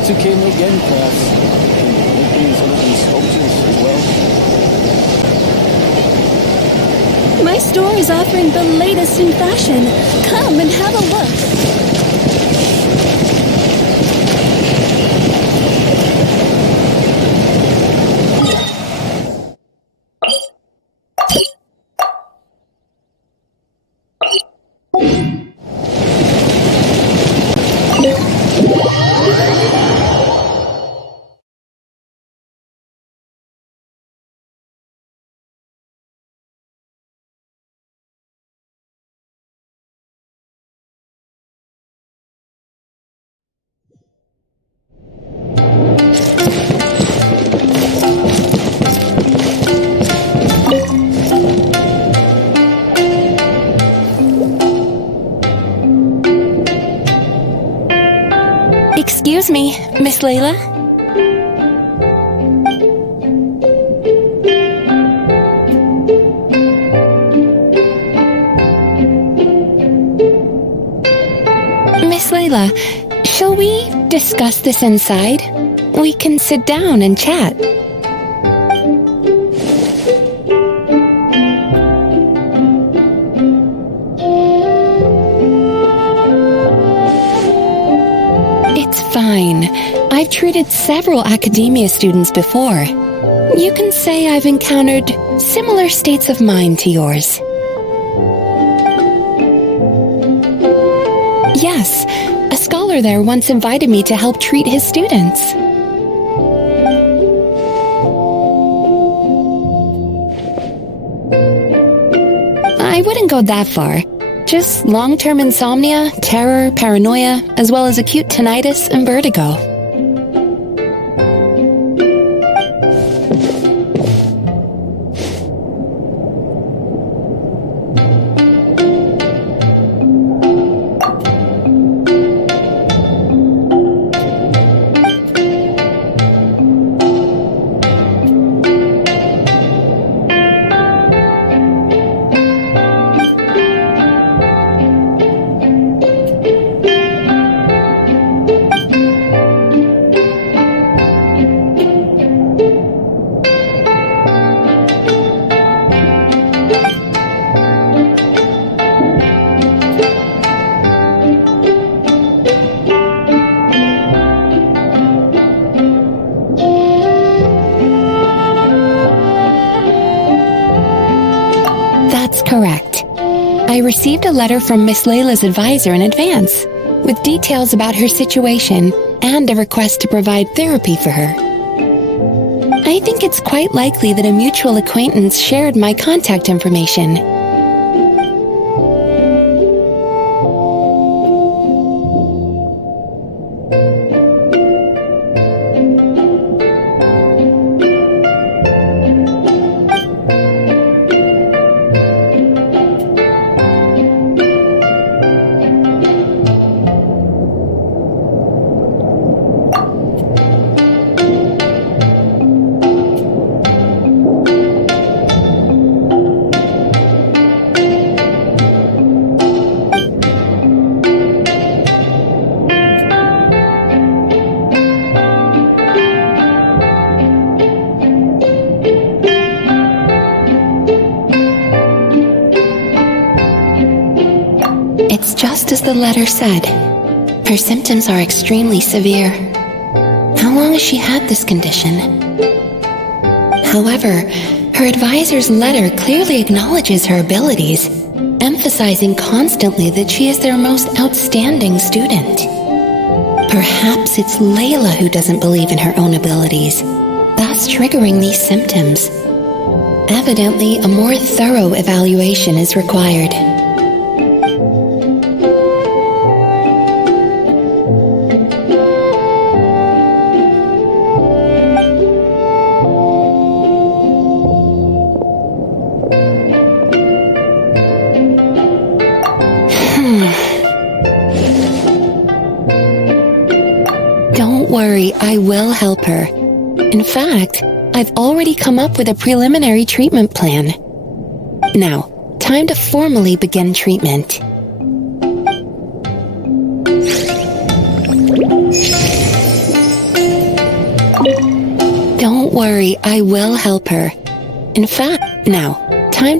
Y2K again class. And doing some of these sculptures as well. My store is offering the latest in fashion. Come and have a look. Excuse me, Miss Layla? Miss Layla, shall we discuss this inside? We can sit down and chat. It's fine. I've treated several academia students before. You can say I've encountered similar states of mind to yours. Yes, a scholar there once invited me to help treat his students. I wouldn't go that far. Just long-term insomnia, terror, paranoia, as well as acute tinnitus and vertigo. Correct. I received a letter from Miss Layla's advisor in advance, with details about her situation and a request to provide therapy for her. I think it's quite likely that a mutual acquaintance shared my contact information. It's just as the letter said. Her symptoms are extremely severe. How long has she had this condition? However, her advisor's letter clearly acknowledges her abilities, emphasizing constantly that she is their most outstanding student. Perhaps it's Layla who doesn't believe in her own abilities, thus triggering these symptoms. Evidently, a more thorough evaluation is required. Don't worry, I will help her. In fact, I've already come up with a preliminary treatment plan. Now, time to formally begin treatment. Don't worry, I will help her. In fact, now, time.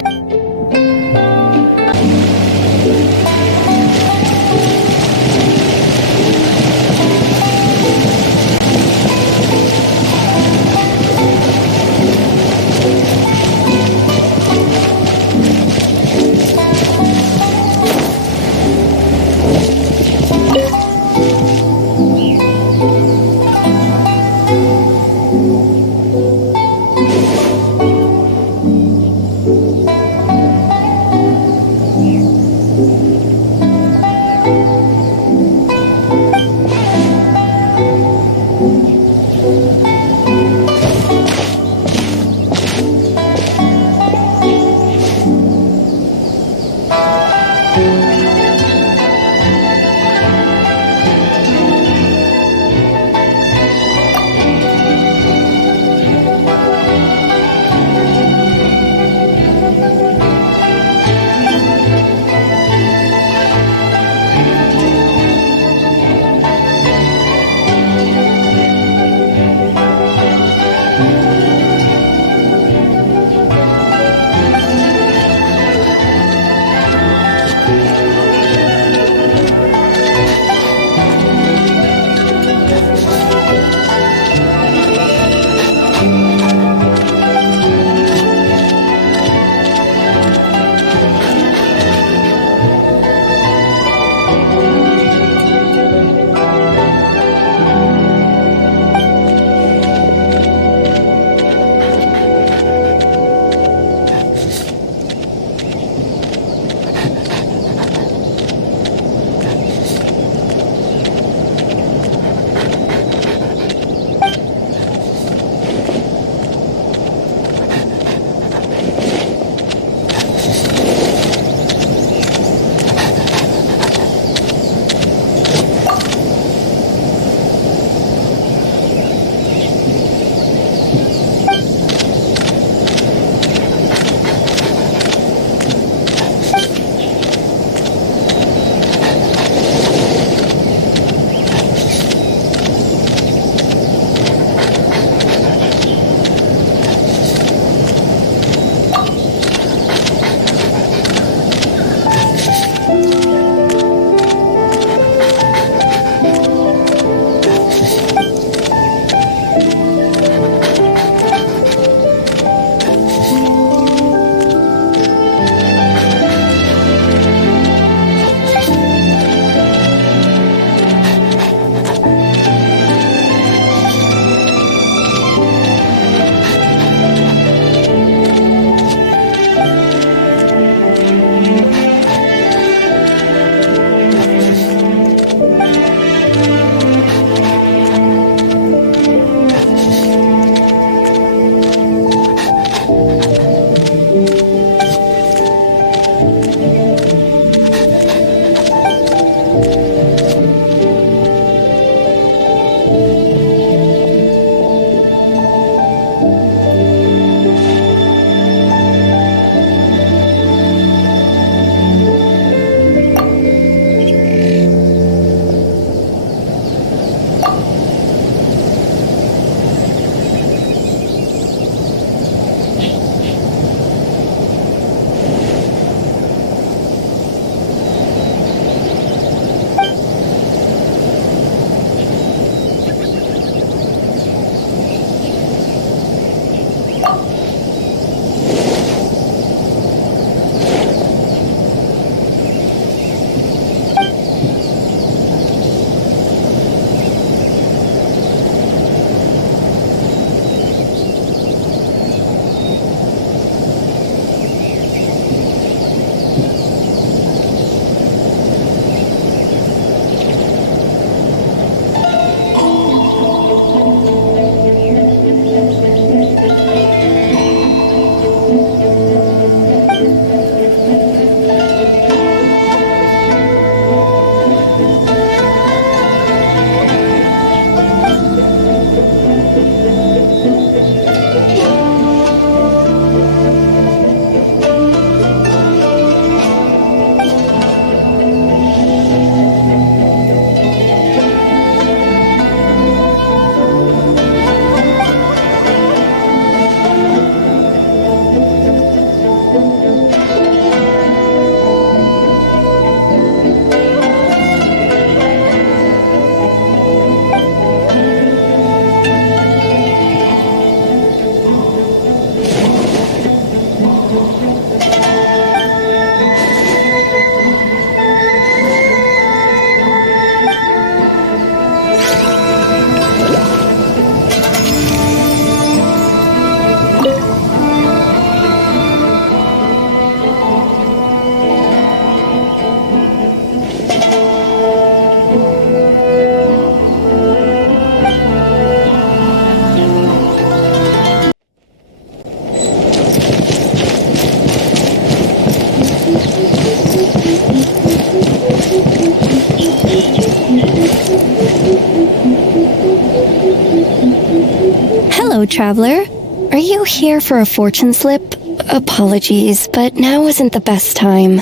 Hello, traveler. Are you here for a fortune slip? Apologies, but now isn't the best time.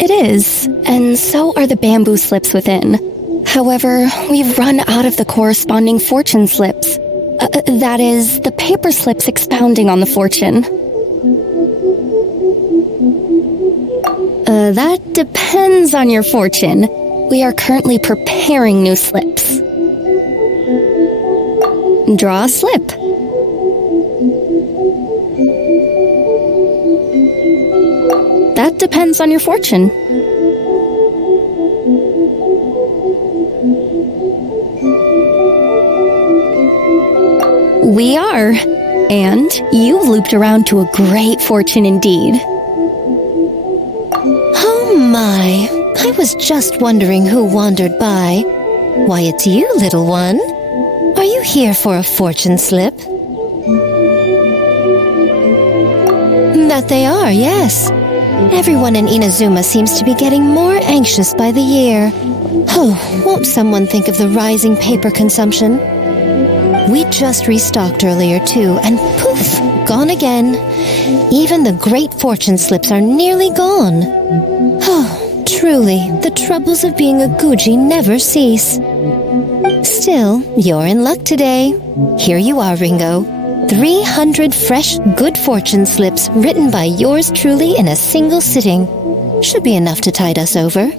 It is, and so are the bamboo slips within. However, we've run out of the corresponding fortune slips. That is, the paper slips expounding on the fortune. That depends on your fortune. We are currently preparing new slips. Draw a slip. That depends on your fortune. We are. And you've looped around to a great fortune indeed. Oh my, I was just wondering who wandered by. Why, it's you, little one. Are you here for a fortune slip? That they are, yes. Everyone in Inazuma seems to be getting more anxious by the year. Oh, won't someone think of the rising paper consumption? We just restocked earlier too, and poof, gone again. Even the great fortune slips are nearly gone. Oh, truly, the troubles of being a Guji never cease. Still, you're in luck today. Here you are, Ringo. 300 fresh, good fortune slips written by yours truly in a single sitting. Should be enough to tide us over.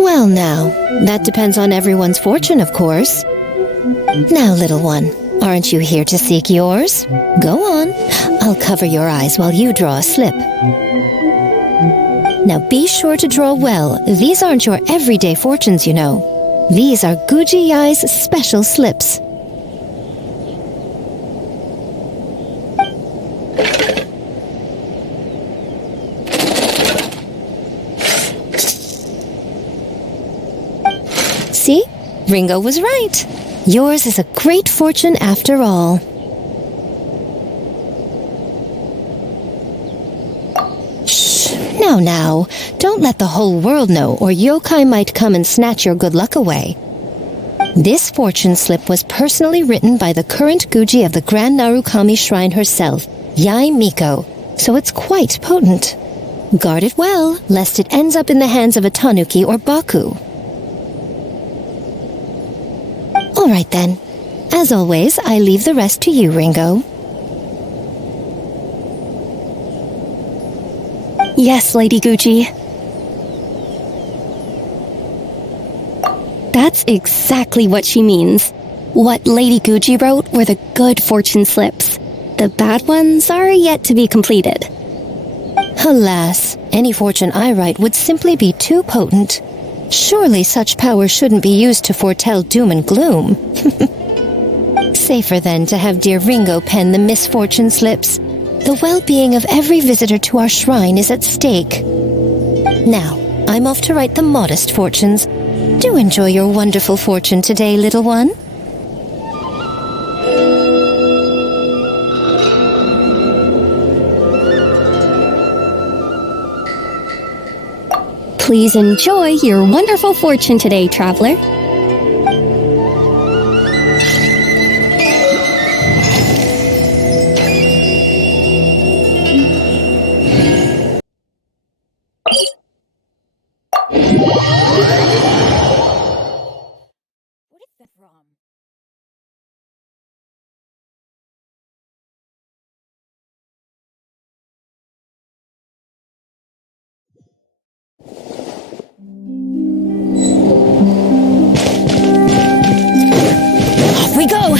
Well now, that depends on everyone's fortune, of course. Now, little one, aren't you here to seek yours? Go on. I'll cover your eyes while you draw a slip. Now be sure to draw well. These aren't your everyday fortunes, you know. These are Guji Yai's special slips. See? Ringo was right. Yours is a great fortune after all. Shh. Now, don't let the whole world know, or yokai might come and snatch your good luck away. This fortune slip was personally written by the current Guji of the Grand Narukami Shrine herself, Yai Miko, so it's quite potent. Guard it well, lest it ends up in the hands of a tanuki or baku. All right then. As always, I leave the rest to you, Ringo. Yes, Lady Guji. That's exactly what she means. What Lady Guji wrote were the good fortune slips. The bad ones are yet to be completed. Alas, any fortune I write would simply be too potent. Surely such power shouldn't be used to foretell doom and gloom. Safer then to have dear Ringo pen the misfortune slips. The well-being of every visitor to our shrine is at stake. Now, I'm off to write the modest fortunes. Do enjoy your wonderful fortune today, little one. Please enjoy your wonderful fortune today, traveler. Off we go!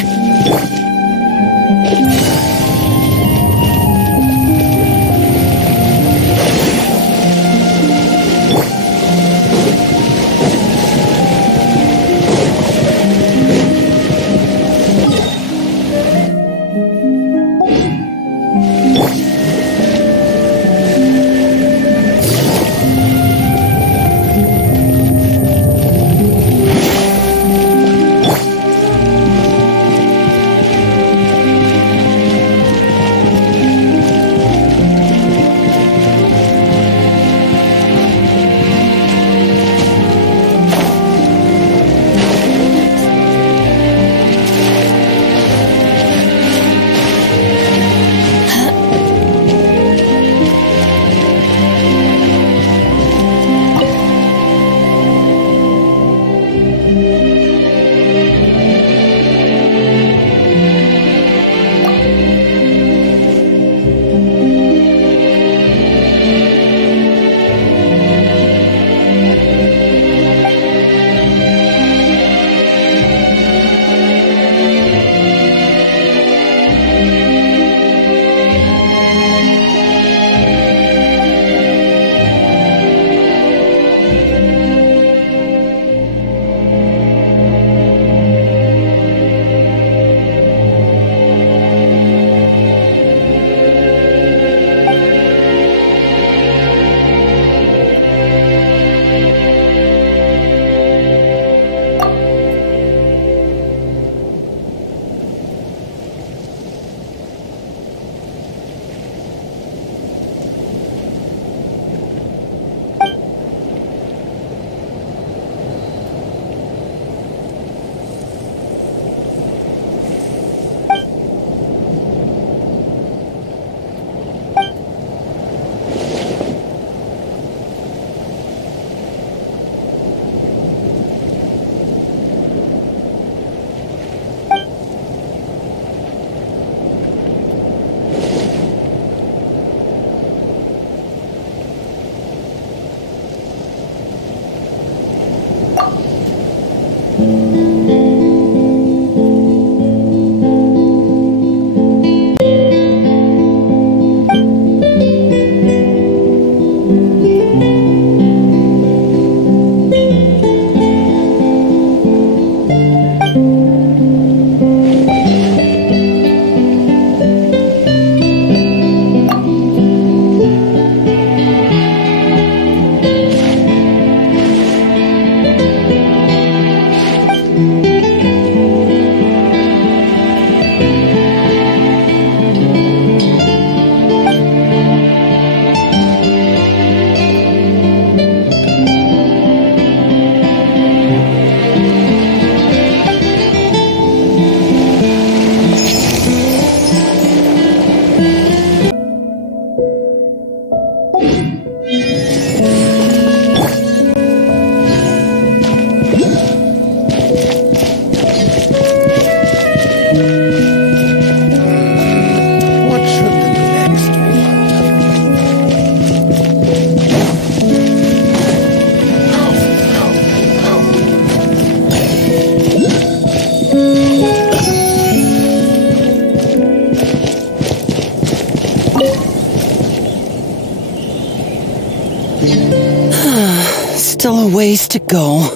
ways to go.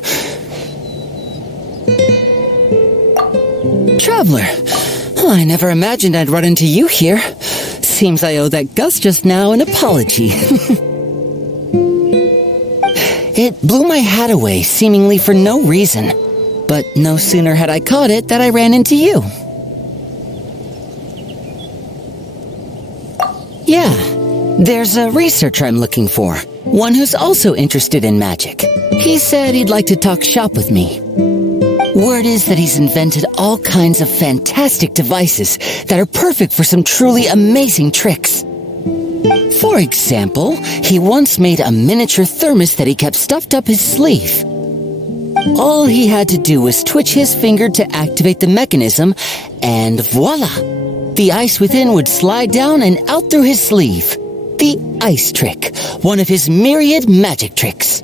Traveler, I never imagined I'd run into you here. Seems I owe that Gus just now an apology. It blew my hat away, seemingly for no reason. But no sooner had I caught it that I ran into you. Yeah, there's a researcher I'm looking for. One who's also interested in magic. He said he'd like to talk shop with me. Word is that he's invented all kinds of fantastic devices that are perfect for some truly amazing tricks. For example, he once made a miniature thermos that he kept stuffed up his sleeve. All he had to do was twitch his finger to activate the mechanism, and voila! The ice within would slide down and out through his sleeve. The ice trick, one of his myriad magic tricks.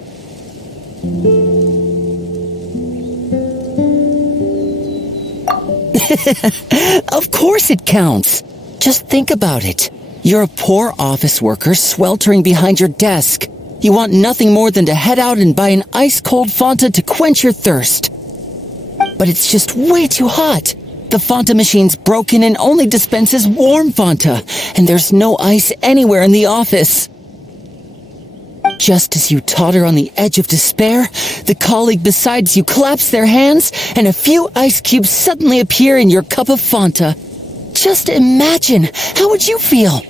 Of course it counts. Just think about it. You're a poor office worker sweltering behind your desk. You want nothing more than to head out and buy an ice-cold Fanta to quench your thirst. But it's just way too hot. The Fanta machine's broken and only dispenses warm Fanta, and there's no ice anywhere in the office. Just as you totter on the edge of despair, the colleague beside you claps their hands, and a few ice cubes suddenly appear in your cup of Fanta. Just imagine, how would you feel?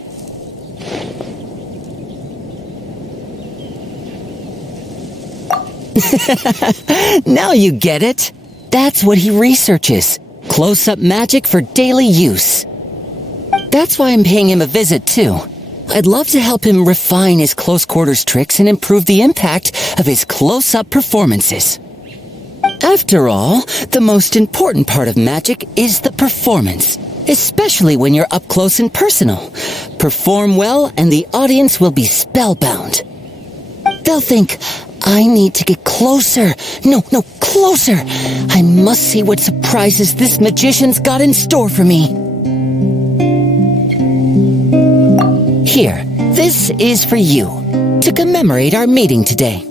Now you get it. That's what he researches. Close-up magic for daily use. That's why I'm paying him a visit, too. I'd love to help him refine his close-quarters tricks and improve the impact of his close-up performances. After all, the most important part of magic is the performance, especially when you're up close and personal. Perform well and the audience will be spellbound. They'll think, I need to get closer. No, closer. I must see what surprises this magician's got in store for me. Here, this is for you, to commemorate our meeting today.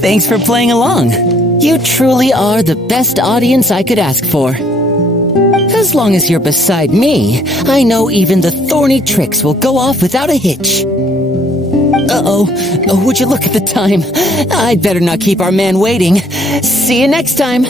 Thanks for playing along. You truly are the best audience I could ask for. As long as you're beside me, I know even the thorny tricks will go off without a hitch. Uh-oh, would you look at the time? I'd better not keep our man waiting. See you next time.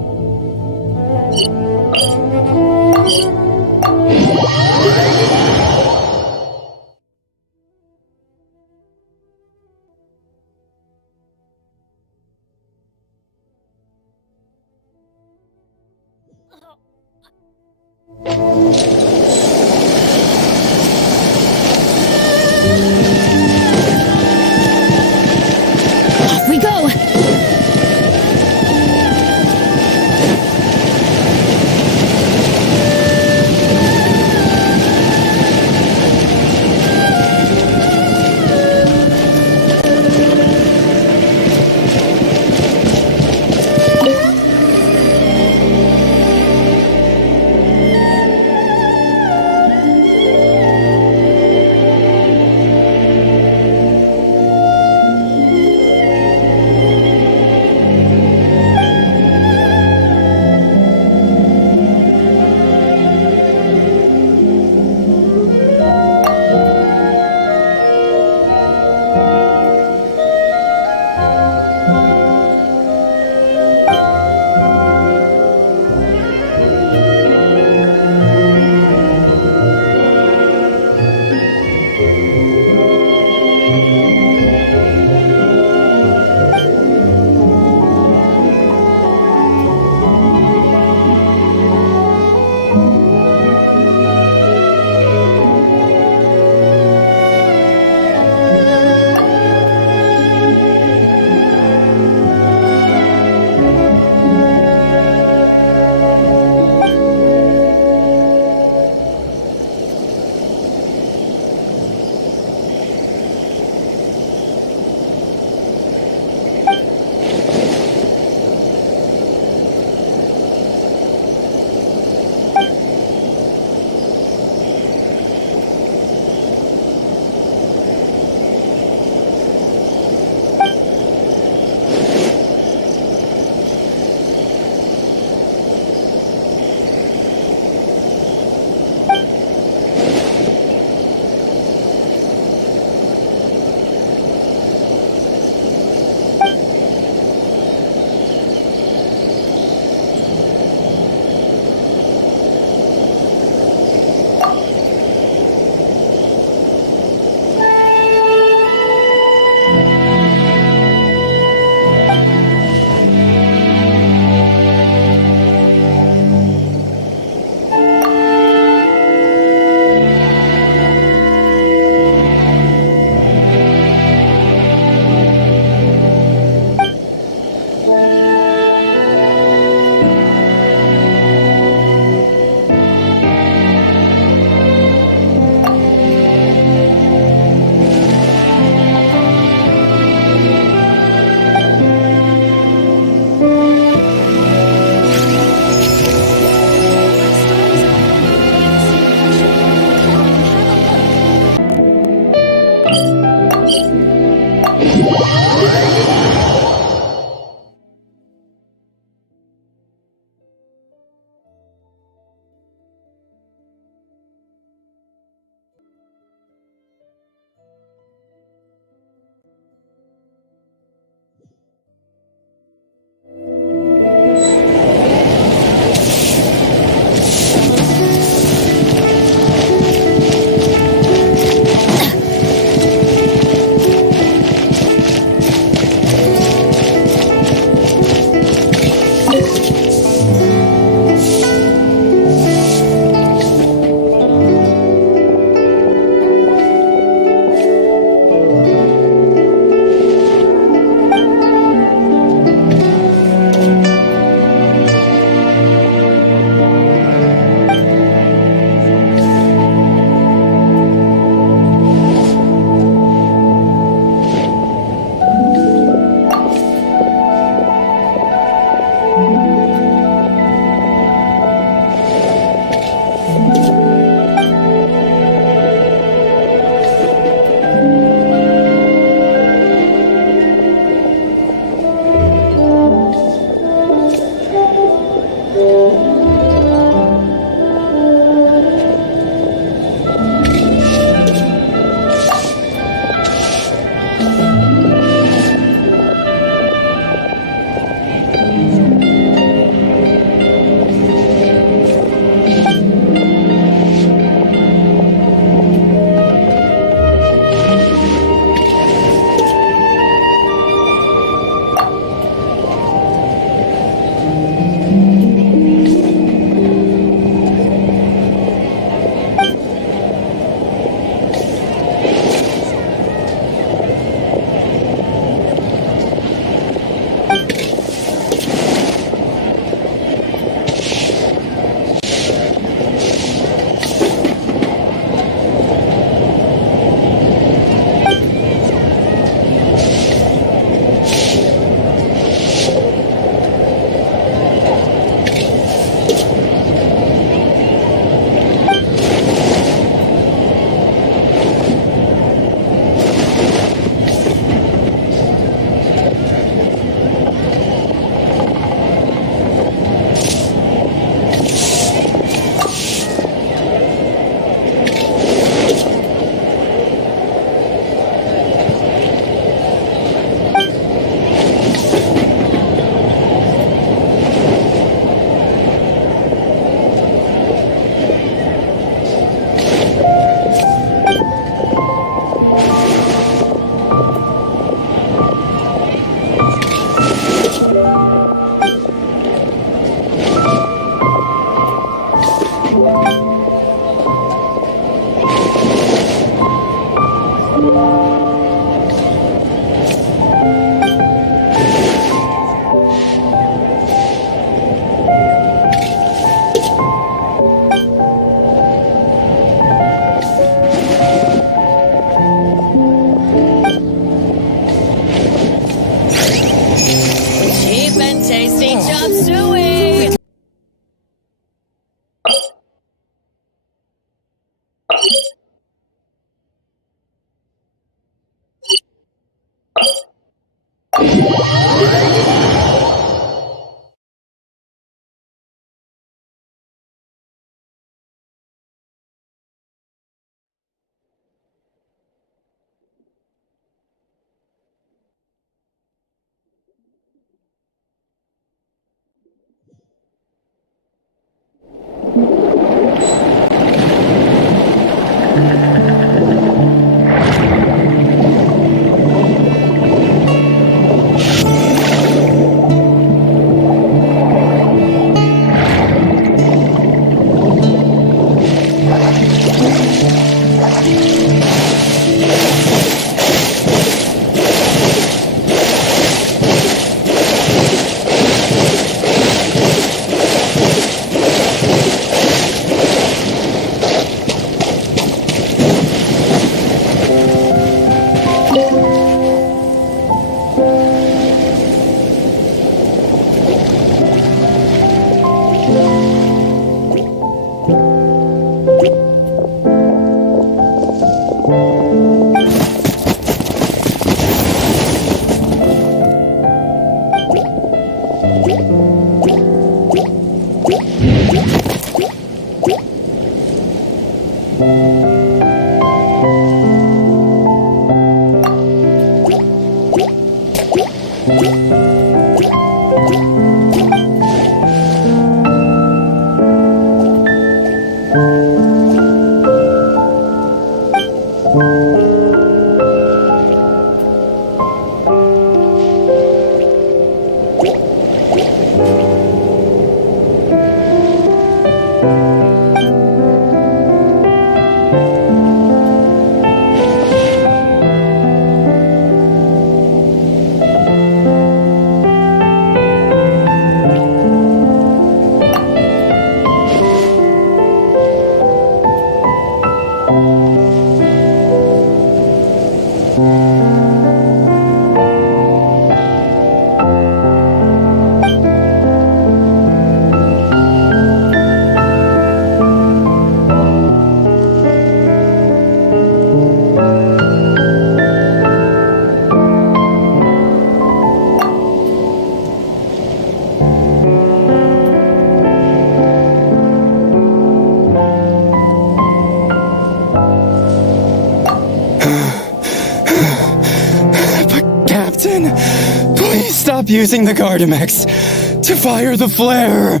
Please stop using the Gardamex to fire the flare.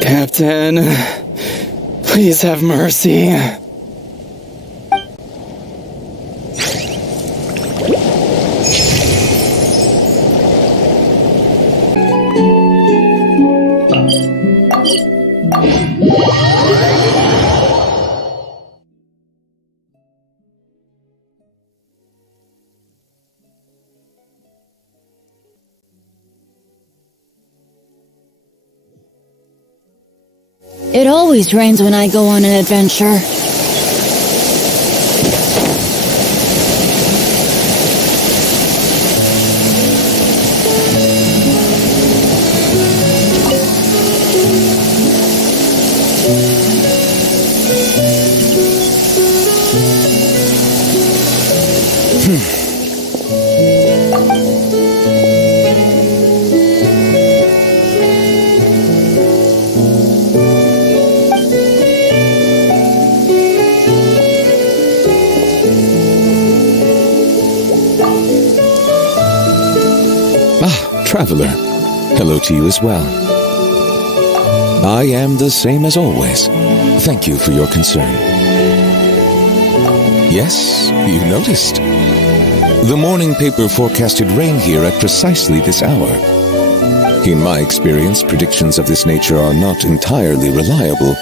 Captain, please have mercy. It always rains when I go on an adventure. Traveler, hello to you as well. I am the same as always. Thank you for your concern. Yes, you noticed. The morning paper forecasted rain here at precisely this hour. In my experience, predictions of this nature are not entirely reliable.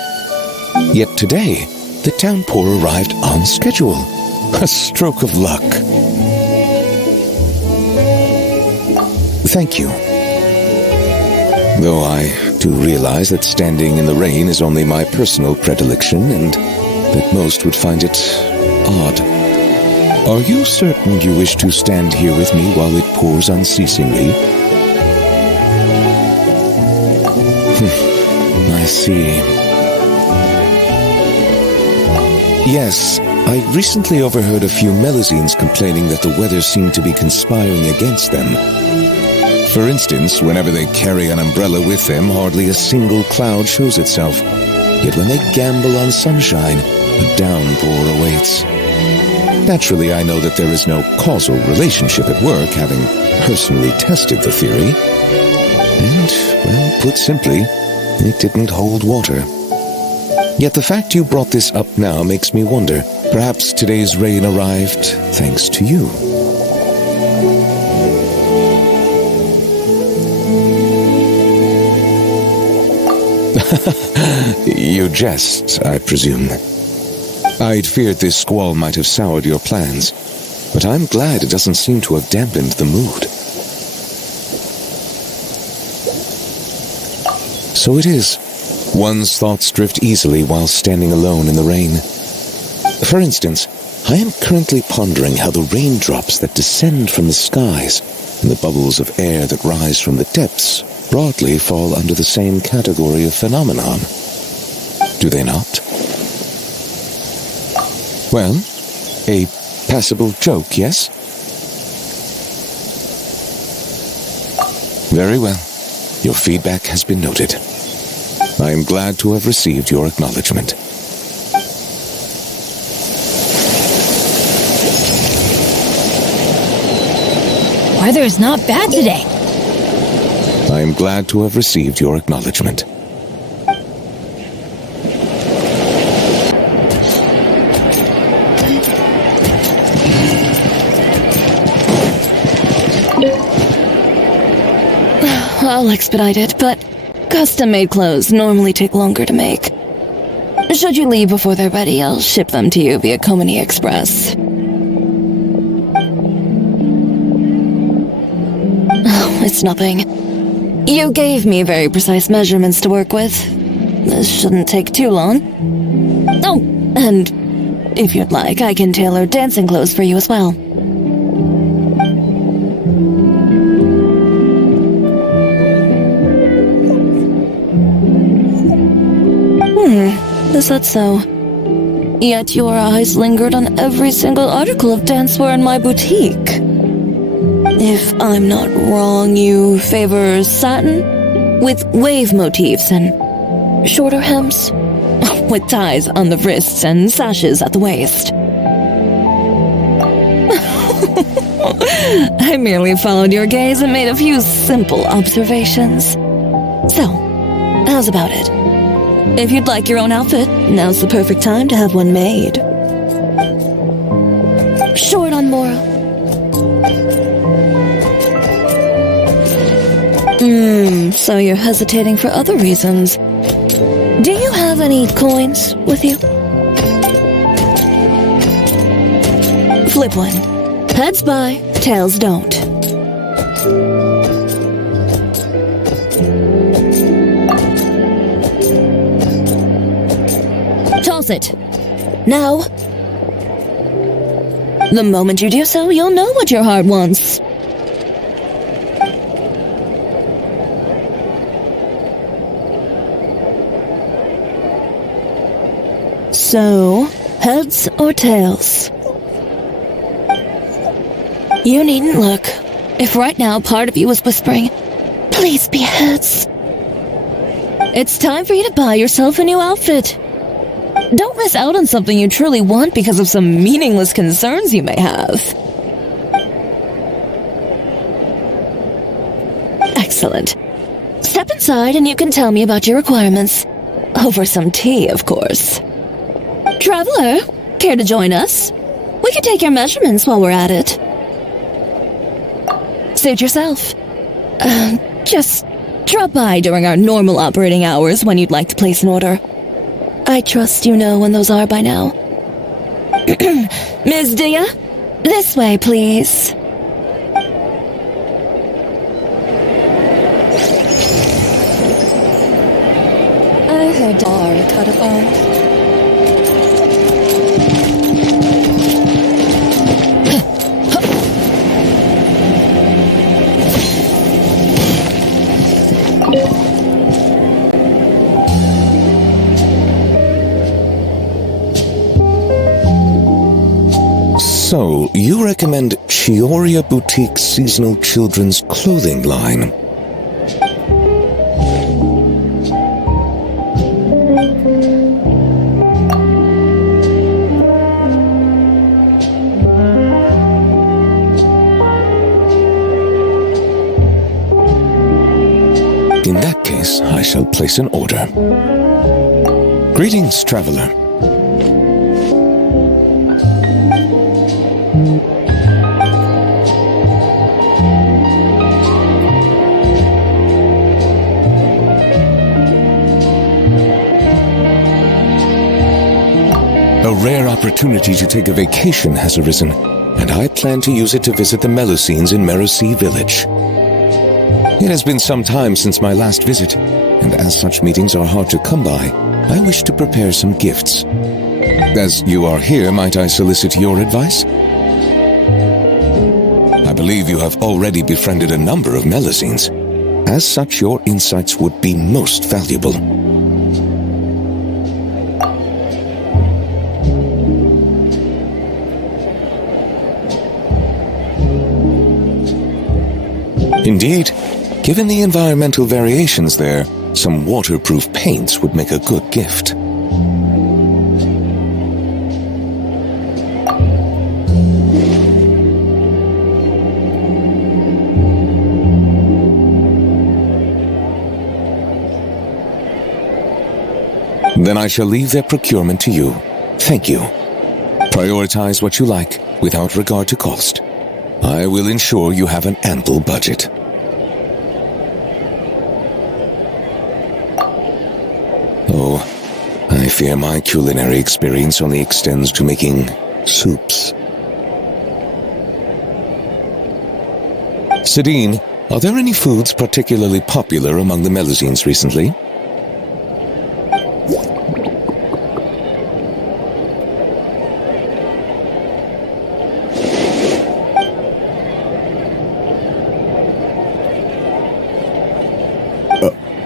Yet today, the downpour arrived on schedule. A stroke of luck. Thank you. Though I do realize that standing in the rain is only my personal predilection and that most would find it odd. Are you certain you wish to stand here with me while it pours unceasingly? I see. Yes, I recently overheard a few Melazines complaining that the weather seemed to be conspiring against them. For instance, whenever they carry an umbrella with them, hardly a single cloud shows itself. Yet when they gamble on sunshine, a downpour awaits. Naturally, I know that there is no causal relationship at work, having personally tested the theory. And, well, put simply, it didn't hold water. Yet the fact you brought this up now makes me wonder. Perhaps today's rain arrived thanks to you. You jest, I presume. I'd feared this squall might have soured your plans, but I'm glad it doesn't seem to have dampened the mood. So it is. One's thoughts drift easily while standing alone in the rain. For instance, I am currently pondering how the raindrops that descend from the skies and the bubbles of air that rise from the depths broadly fall under the same category of phenomenon. Do they not? Well, a passable joke, yes? Very well. Your feedback has been noted. I am glad to have received your acknowledgement. Weather is not bad today. I am glad to have received your acknowledgement. I'll expedite it, but custom-made clothes normally take longer to make. Should you leave before they're ready, I'll ship them to you via Komini Express. Oh, it's nothing. You gave me very precise measurements to work with. This shouldn't take too long. Oh, and if you'd like, I can tailor dancing clothes for you as well. Is that so? Yet your eyes lingered on every single article of dancewear in my boutique. If I'm not wrong, you favor satin with wave motifs and shorter hems with ties on the wrists and sashes at the waist. I merely followed your gaze and made a few simple observations. So, how's about it? If you'd like your own outfit, now's the perfect time to have one made. Short on moral. So you're hesitating for other reasons. Do you have any coins with you? Flip one. Heads buy, tails don't. Toss it. Now. The moment you do so, you'll know what your heart wants. So, heads or tails? You needn't look. If right now part of you was whispering, please be heads. It's time for you to buy yourself a new outfit. Don't miss out on something you truly want because of some meaningless concerns you may have. Excellent. Step inside and you can tell me about your requirements. Over some tea, of course. Traveler, care to join us? We can take your measurements while we're at it. Suit yourself. Just drop by during our normal operating hours when you'd like to place an order. I trust you know when those are by now. Ms. Dia, this way, please. I heard Dar cut a bone. So, you recommend Chioria Boutique's seasonal children's clothing line? In that case, I shall place an order. Greetings, traveler. A rare opportunity to take a vacation has arisen, and I plan to use it to visit the Melusines in Merosi Village. It has been some time since my last visit, and as such meetings are hard to come by, I wish to prepare some gifts. As you are here, might I solicit your advice? I believe you have already befriended a number of Melusines. As such, your insights would be most valuable. Indeed, given the environmental variations there, some waterproof paints would make a good gift. Then I shall leave their procurement to you. Thank you. Prioritize what you like, without regard to cost. I will ensure you have an ample budget. Oh, I fear my culinary experience only extends to making soups. Sidine, are there any foods particularly popular among the Melusines recently?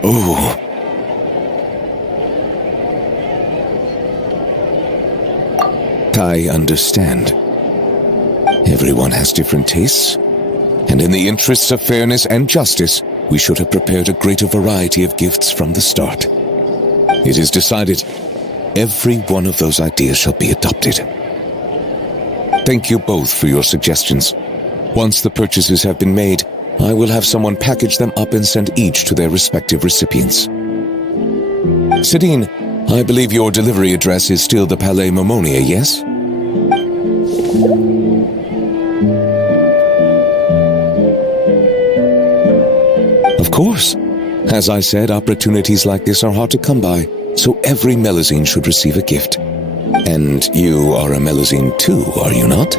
Oh. I understand. Everyone has different tastes, and in the interests of fairness and justice, we should have prepared a greater variety of gifts from the start. It is decided. Every one of those ideas shall be adopted. Thank you both for your suggestions. Once the purchases have been made, I will have someone package them up and send each to their respective recipients. Sidine, I believe your delivery address is still the Palais Momonia, yes? Of course. As I said, opportunities like this are hard to come by, so every Melusine should receive a gift. And you are a Melusine too, are you not?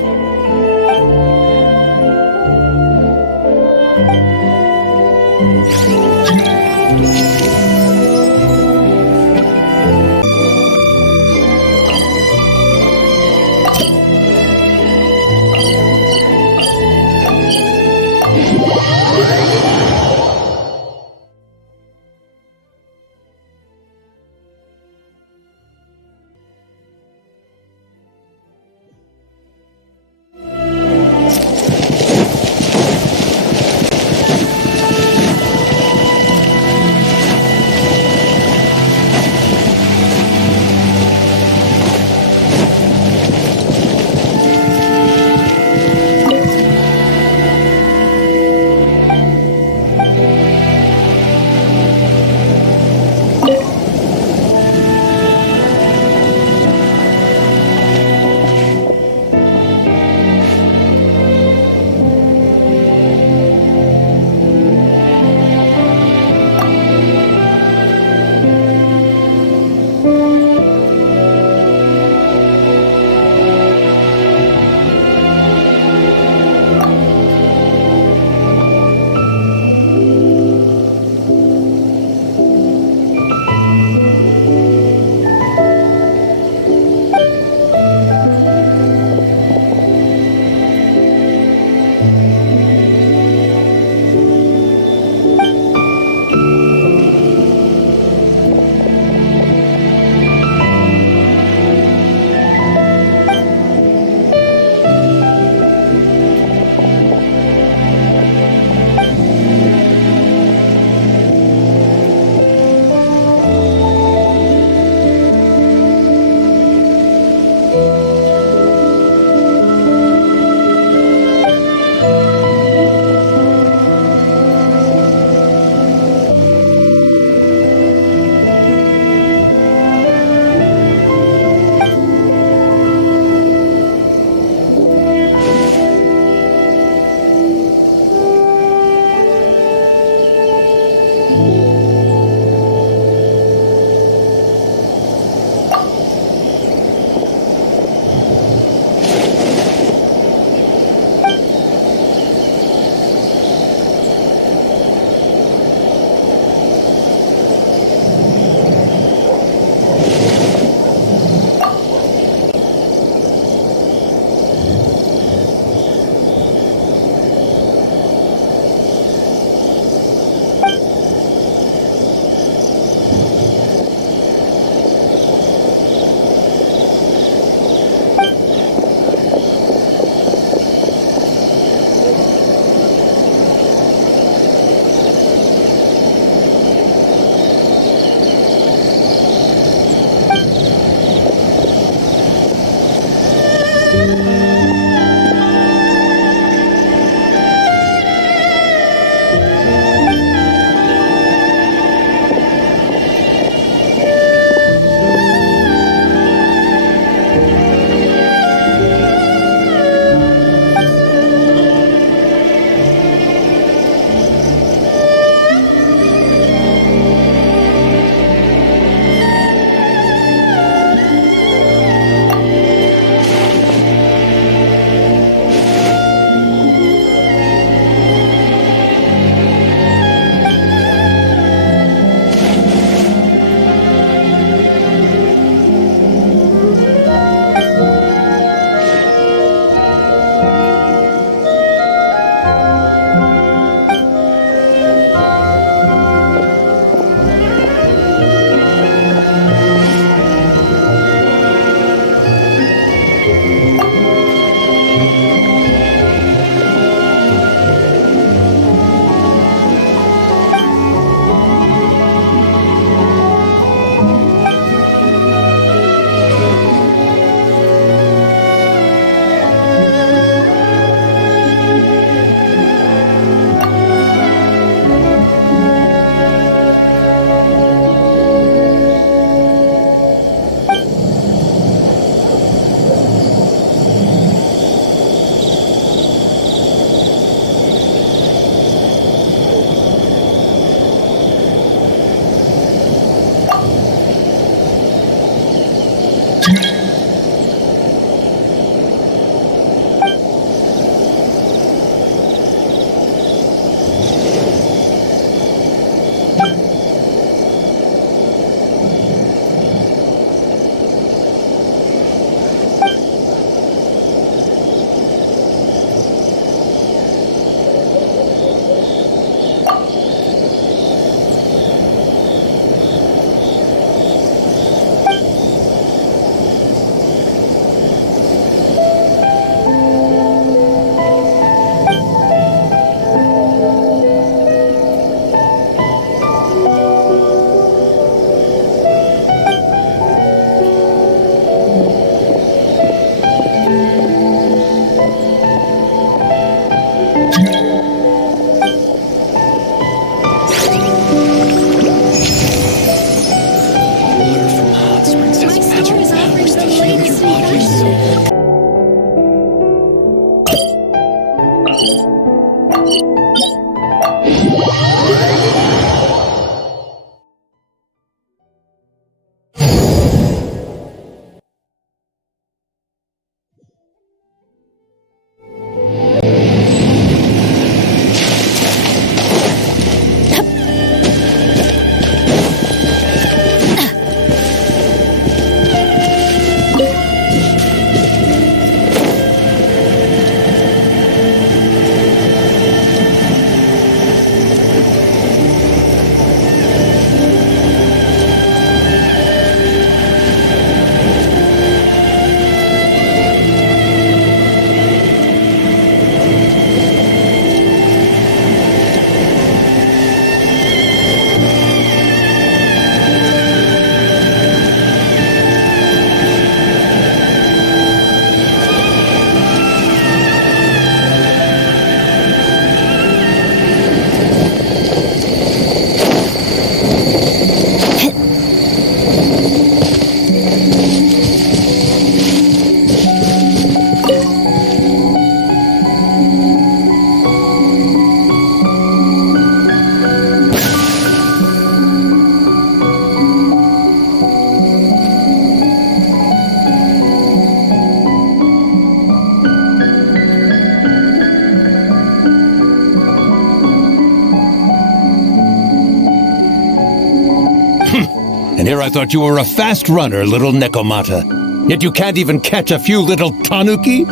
And here I thought you were a fast runner, little Nekomata. Yet you can't even catch a few little tanuki?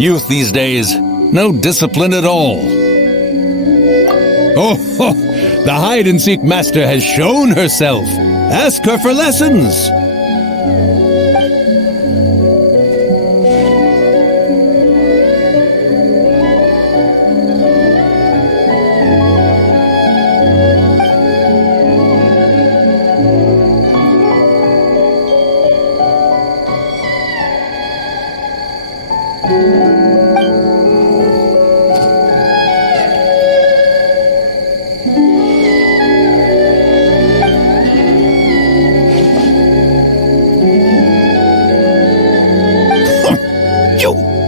Youth these days, no discipline at all. Oh, the hide-and-seek master has shown herself. Ask her for lessons.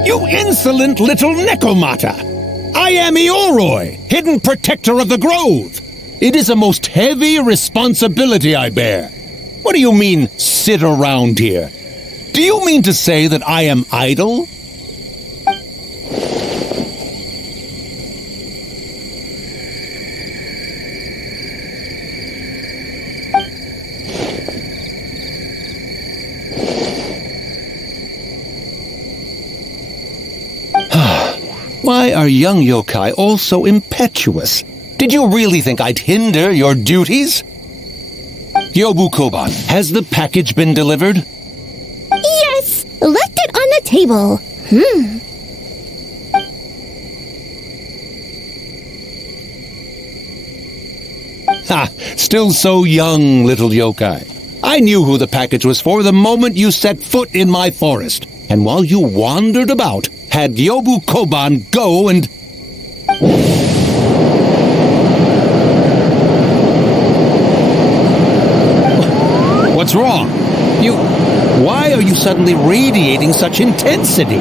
You insolent little Nekomata! I am Ioroi, hidden protector of the grove. It is a most heavy responsibility I bear. What do you mean, sit around here? Do you mean to say that I am idle? Why are young yokai all so impetuous? Did you really think I'd hinder your duties? Yobu Koban, has the package been delivered? Yes! Left it on the table. Ha! Still so young, little yokai. I knew who the package was for the moment you set foot in my forest. And while you wandered about, had Yobu Koban go and... What's wrong? Why are you suddenly radiating such intensity?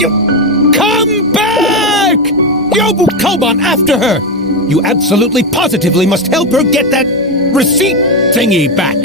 You come back! Yobu Koban, after her! You absolutely positively must help her get that receipt thingy back.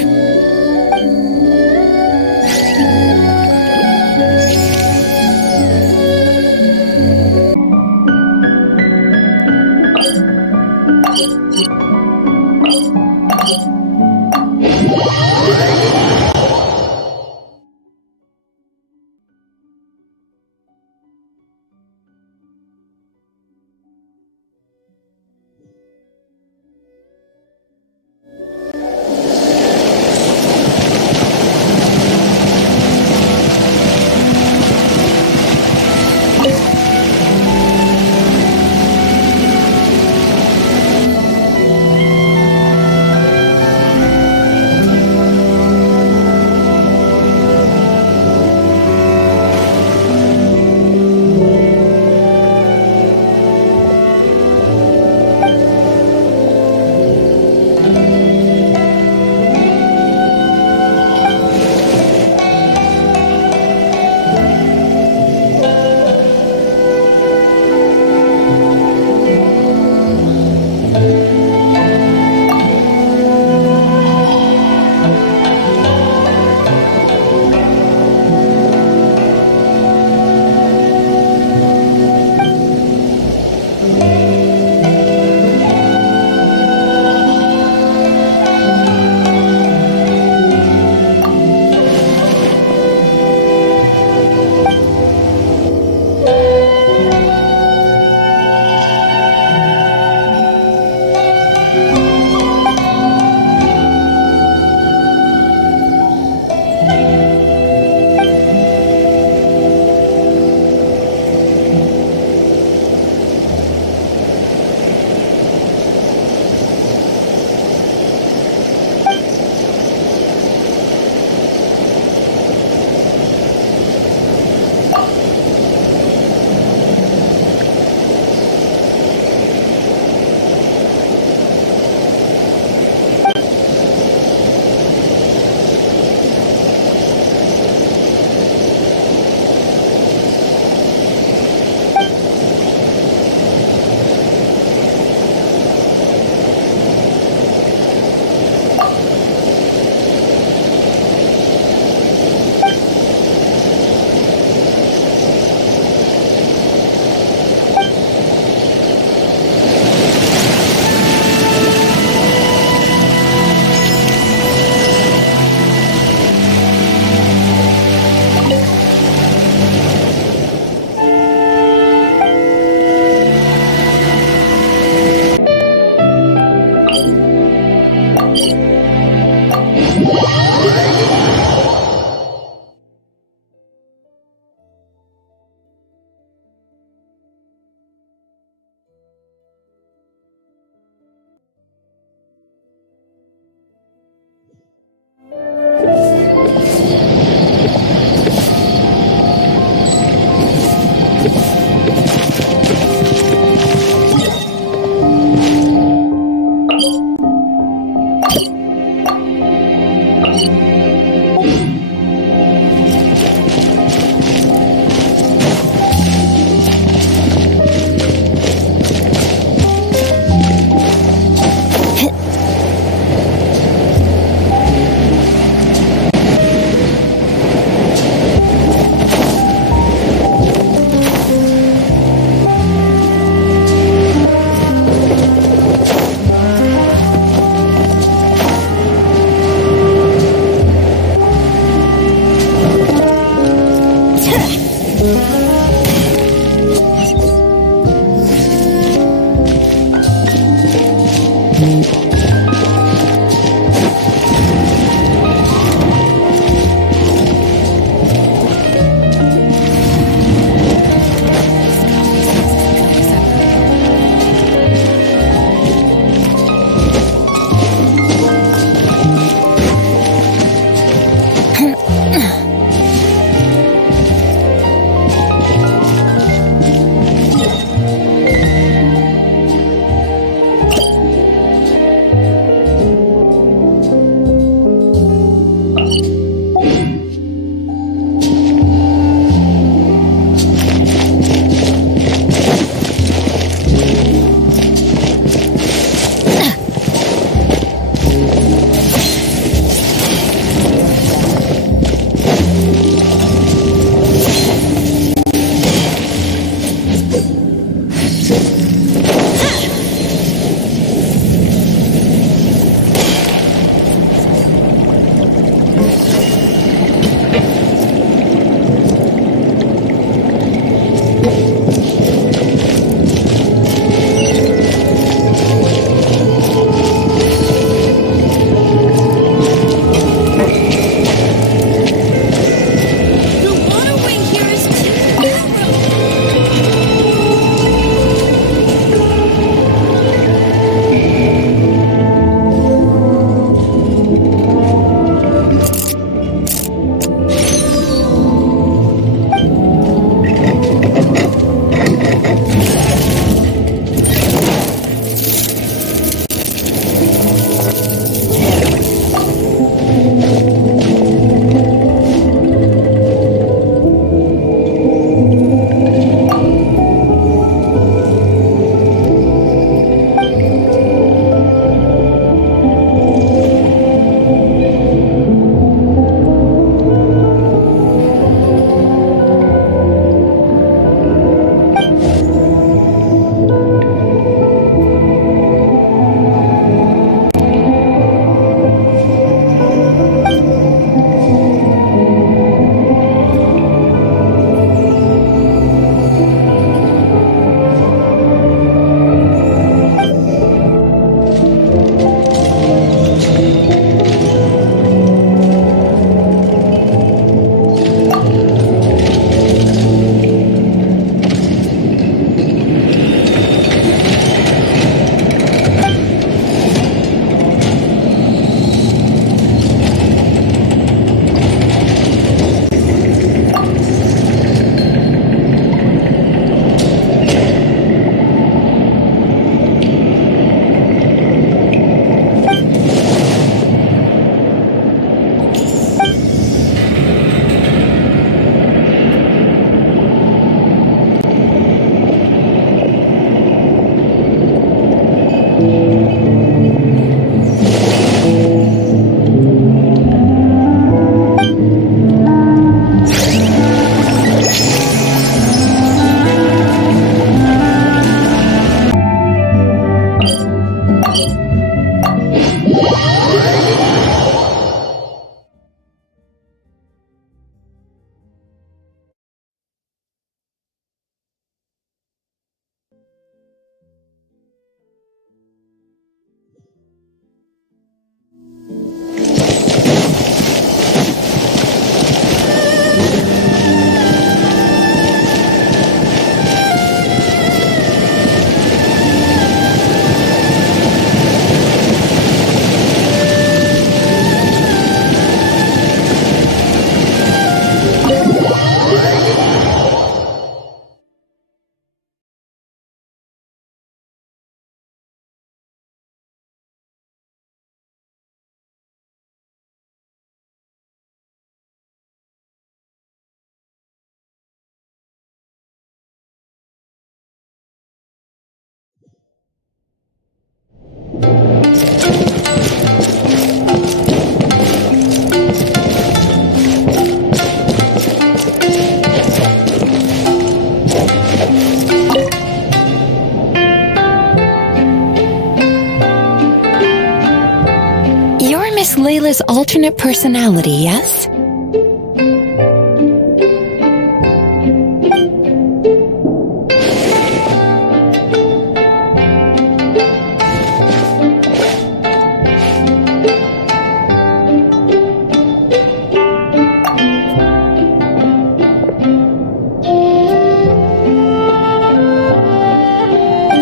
Miss Layla's alternate personality, yes?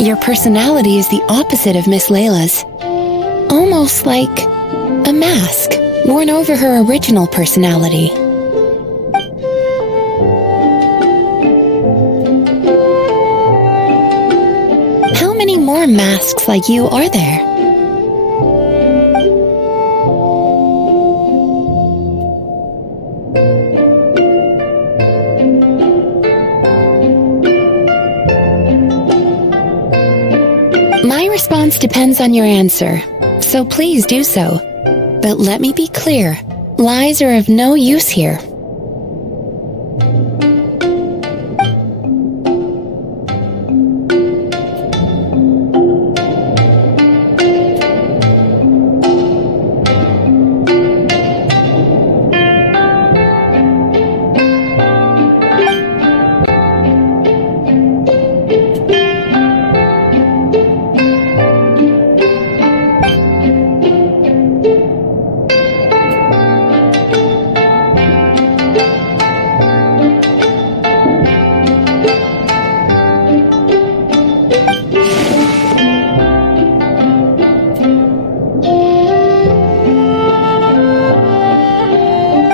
Your personality is the opposite of Miss Layla's. Almost like a mask worn over her original personality. masks like you, are there? My response depends on your answer, so please do so. But let me be clear, lies are of no use here.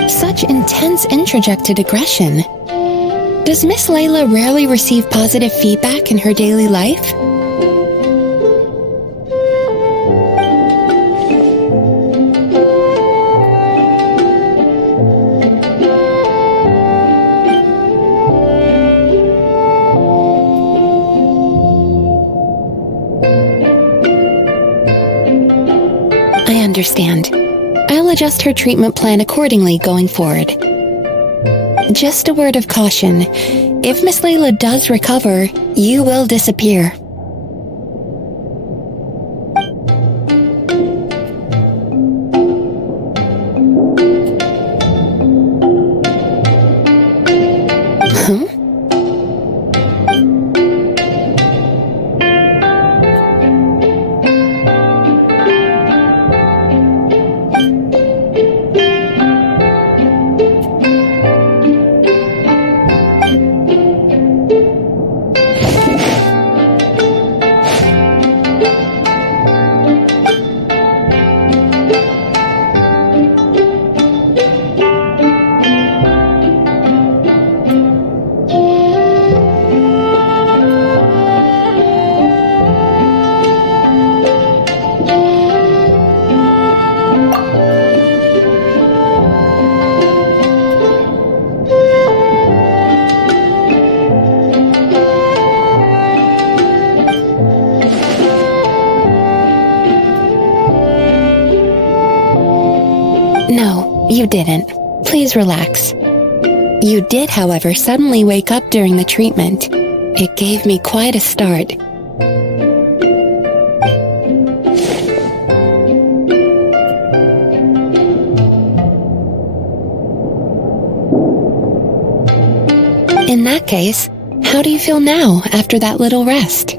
Such intense introjected aggression. Does Miss Layla rarely receive positive feedback in her daily life? I understand. I'll adjust her treatment plan accordingly going forward. Just a word of caution. If Miss Layla does recover, you will disappear. Huh? No, you didn't. Please relax. You did, however, suddenly wake up during the treatment. It gave me quite a start. In that case, how do you feel now after that little rest?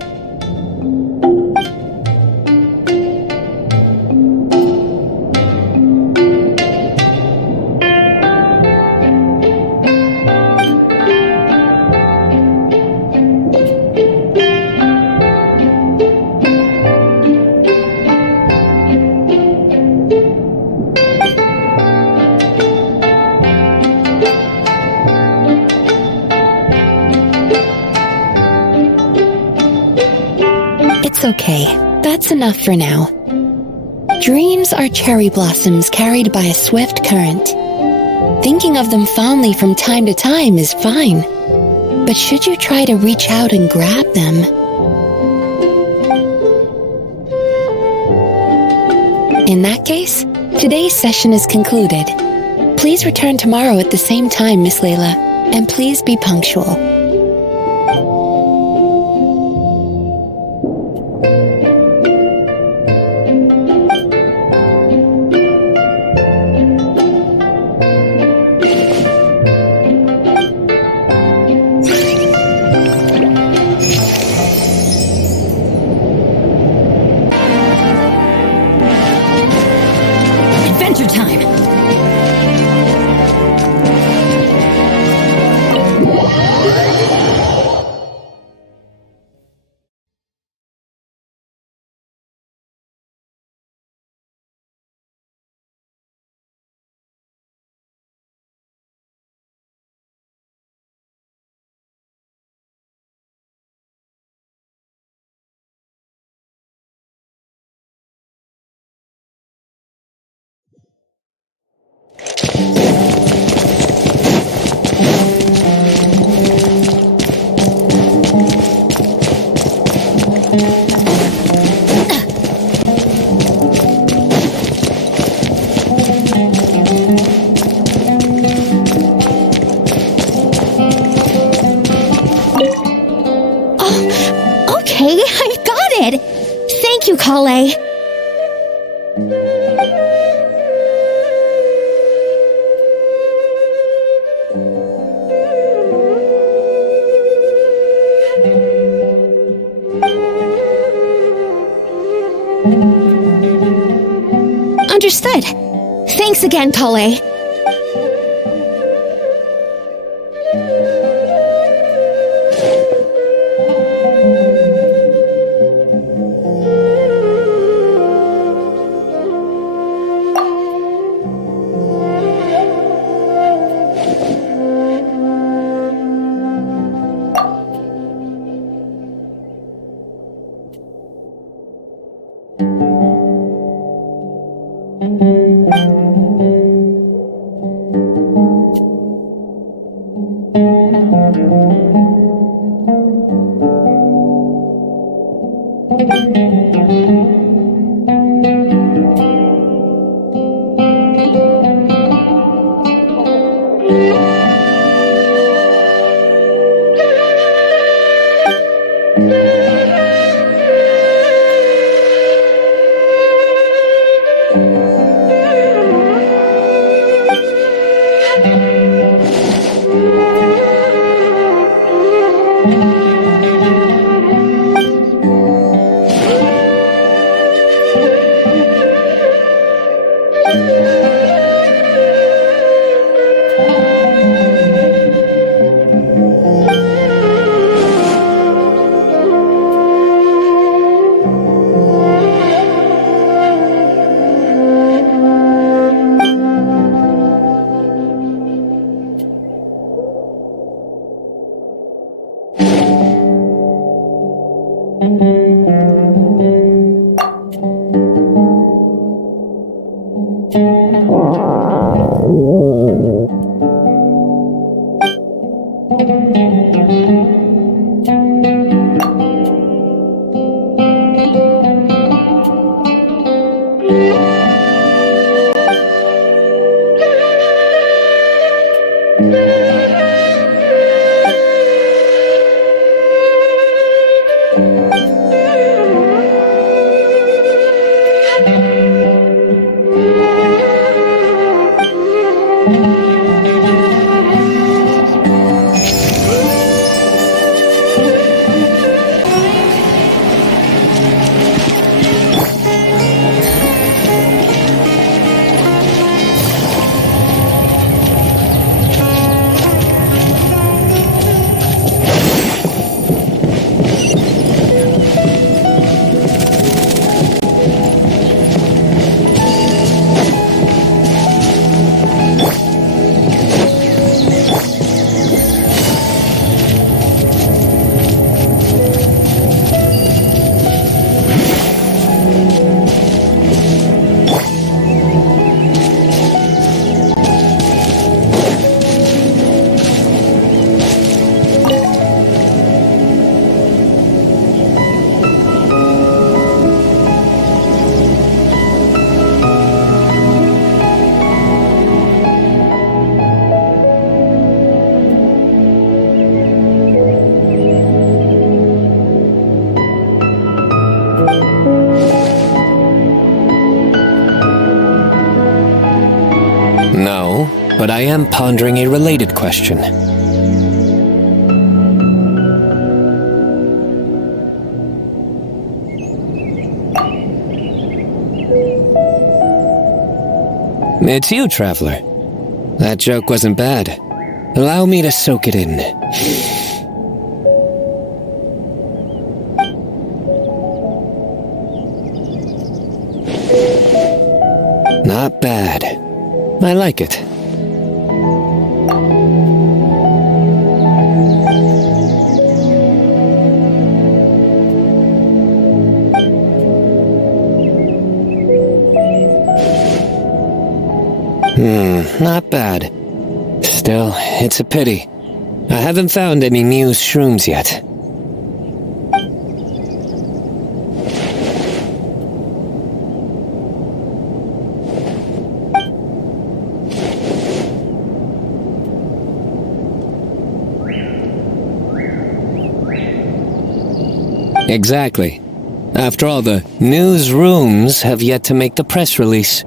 It's okay. That's enough for now. Dreams are cherry blossoms carried by a swift current. Thinking of them fondly from time to time is fine. But should you try to reach out and grab them, in that case, today's session is concluded. Please return tomorrow at the same time, Miss Layla, and please be punctual. Adventure time! Kale. Understood. Thanks again, Kale. No, but I am pondering a related question. It's you, Traveler. That joke wasn't bad. Allow me to soak it in. Not bad. I like it. Not bad. Still, it's a pity. I haven't found any Muse shrooms yet. Exactly. After all, the newsrooms have yet to make the press release.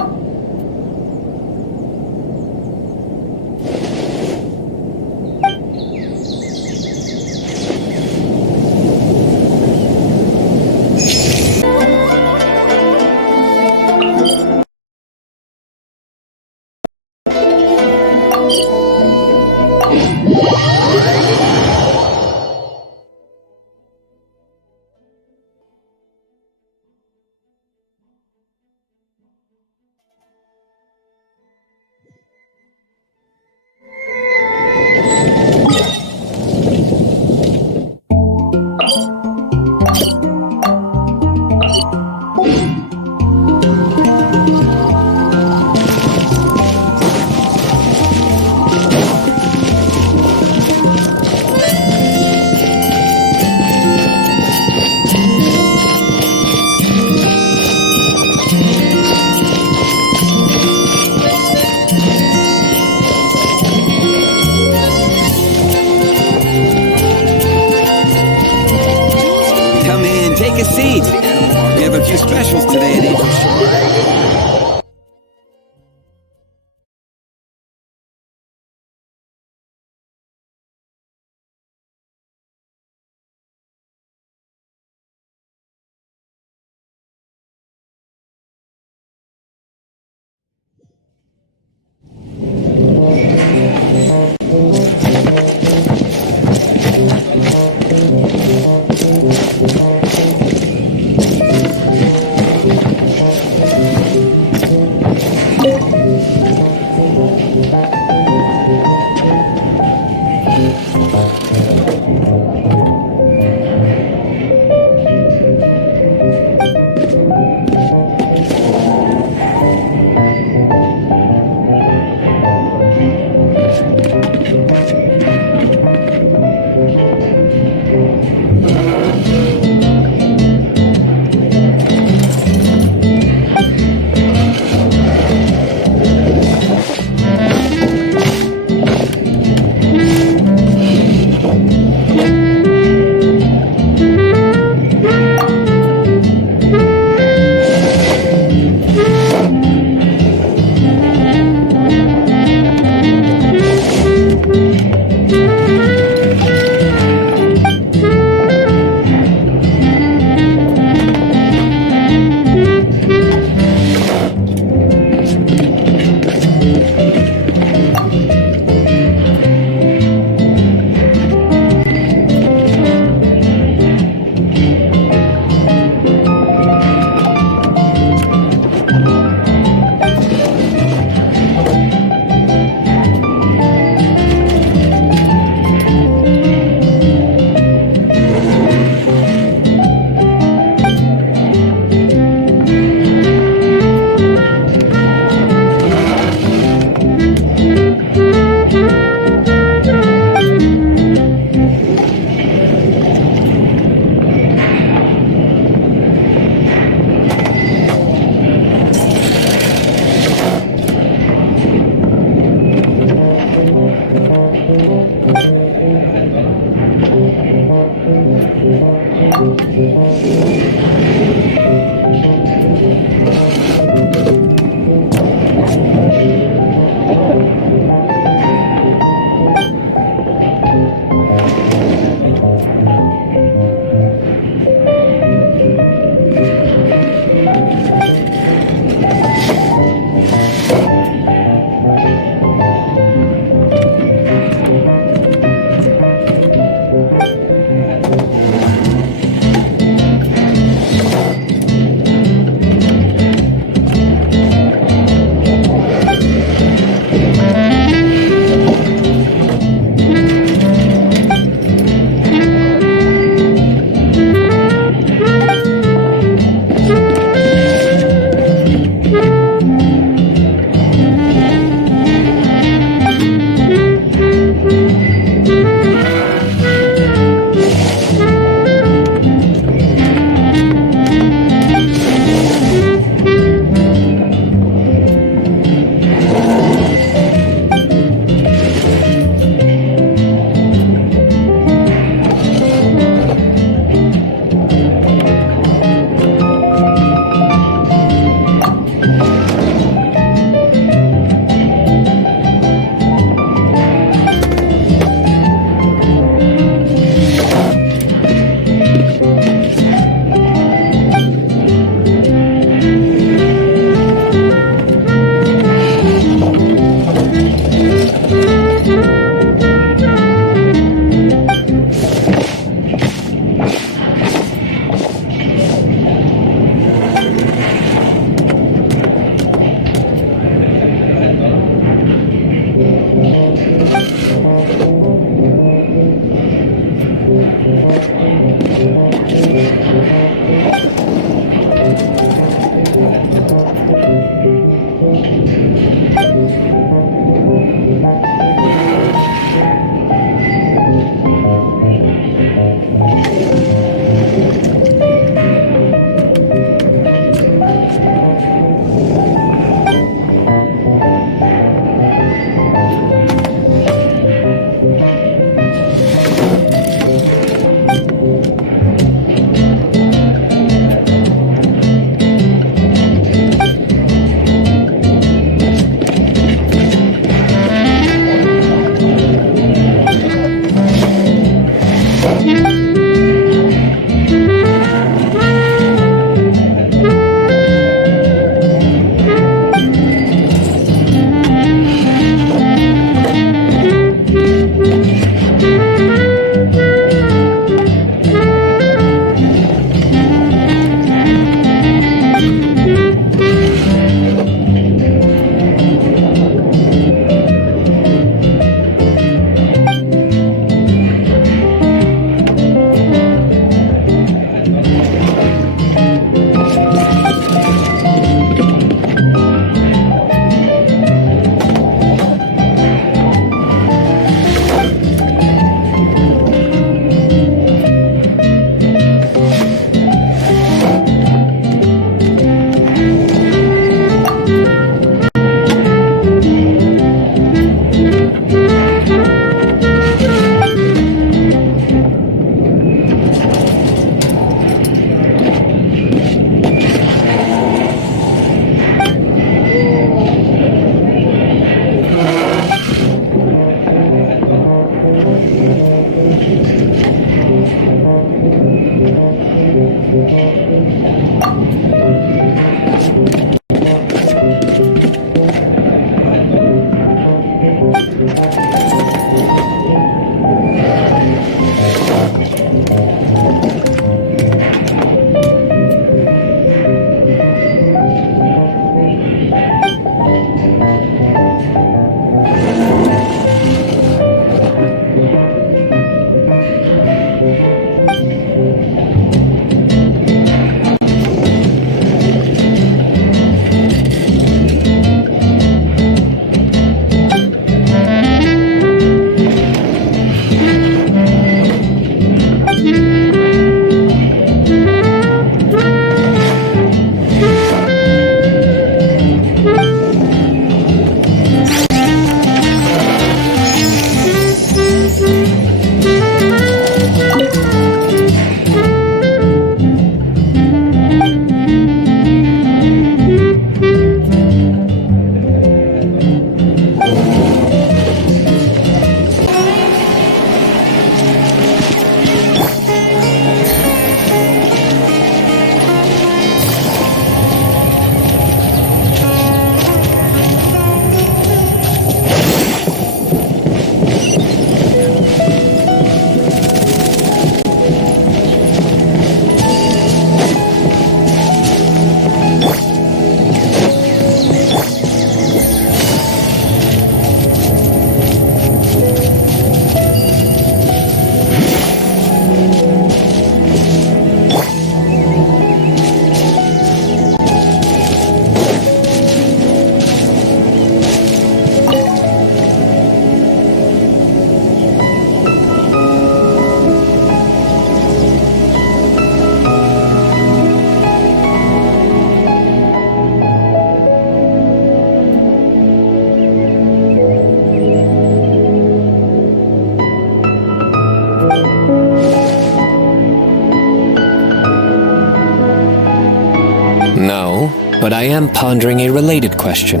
but I am pondering a related question.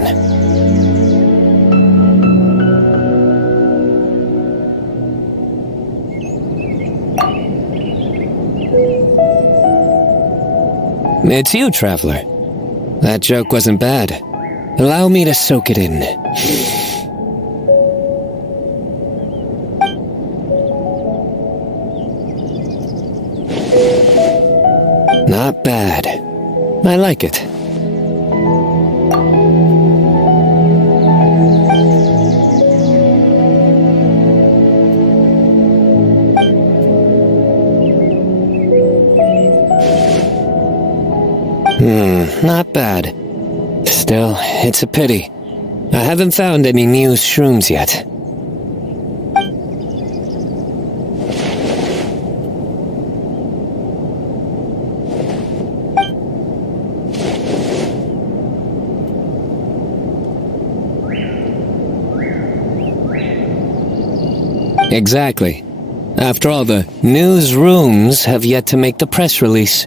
It's you, Traveler. That joke wasn't bad. Allow me to soak it in. Not bad. I like it. Not bad. Still, it's a pity. I haven't found any Muse shrooms yet. Exactly. After all, the newsrooms have yet to make the press release.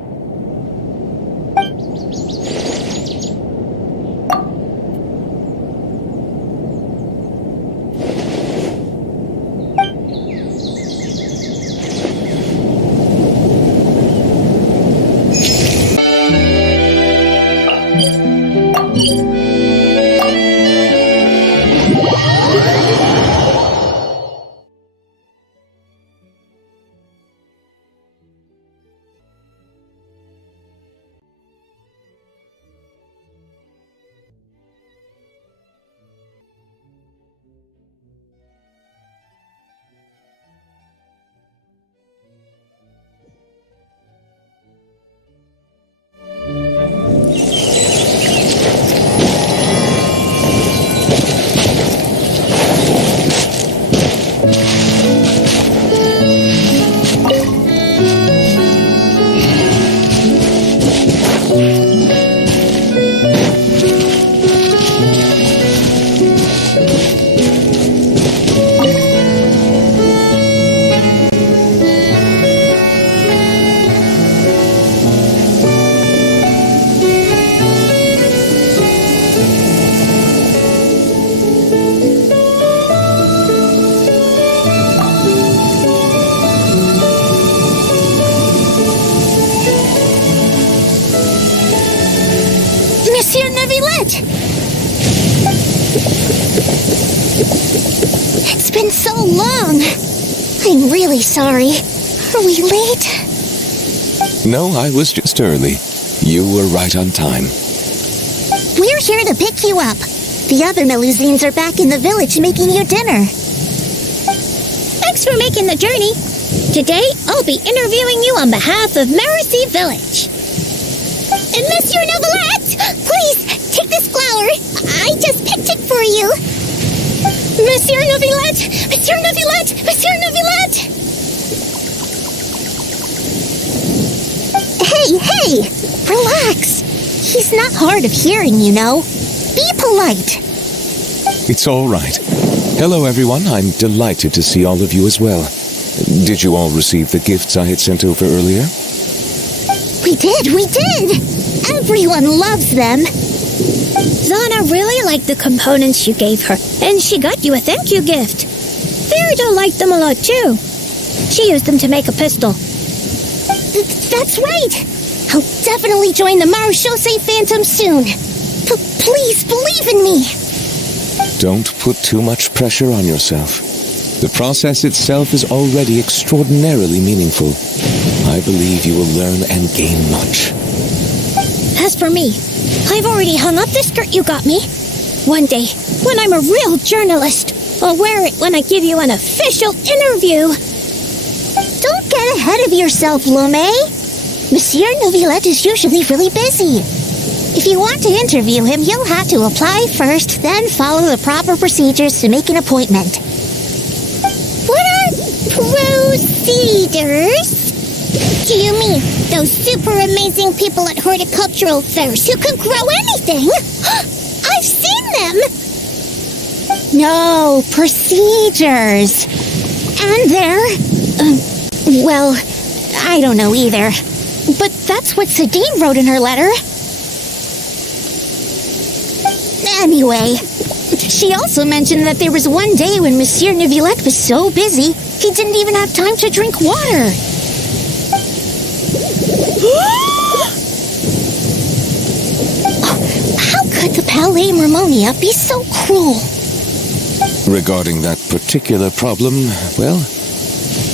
It's been so long. I'm really sorry. Are we late? No, I was just early. You were right on time. We're here to pick you up. The other Melusines are back in the village making you dinner. Thanks for making the journey. Today, I'll be interviewing you on behalf of Mercy Village. And Monsieur Novelette, please, take this flower. I just picked it for you. Monsieur Novelette! Monsieur Novelette! Monsieur Novelette! Hey! Relax. He's not hard of hearing, you know. Be polite. It's all right. Hello, everyone. I'm delighted to see all of you as well. Did you all receive the gifts I had sent over earlier? We did! Everyone loves them. Zana really liked the components you gave her, and she got you a thank you gift. Ferida liked them a lot too. She used them to make a pistol. That's right! I'll definitely join the Marechaussee Phantom soon. Please, believe in me! Don't put too much pressure on yourself. The process itself is already extraordinarily meaningful. I believe you will learn and gain much. As for me, I've already hung up the skirt you got me. One day, when I'm a real journalist, I'll wear it when I give you an official interview. Don't get ahead of yourself, Lomé. Monsieur Novelette is usually really busy. If you want to interview him, you'll have to apply first, then follow the proper procedures to make an appointment. What are procedures? Do you mean those super amazing people at horticultural fairs who can grow anything? I've seen them! No, procedures. And they're... well, I don't know either. But that's what Sadine wrote in her letter. Anyway, she also mentioned that there was one day when Monsieur Neuvillette was so busy, he didn't even have time to drink water. How could the Palais Mermonia be so cruel? Regarding that particular problem, well,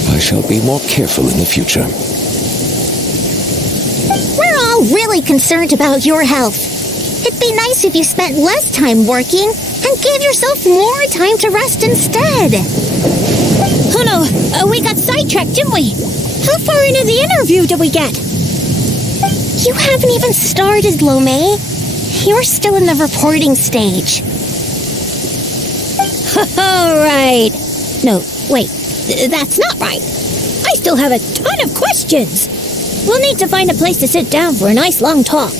I shall be more careful in the future. We're all really concerned about your health. It'd be nice if you spent less time working and gave yourself more time to rest instead. Oh no, we got sidetracked, didn't we? How far into the interview did we get? You haven't even started, Lomé. You're still in the reporting stage. All right. No, wait, that's not right. I still have a ton of questions. We'll need to find a place to sit down for a nice long talk.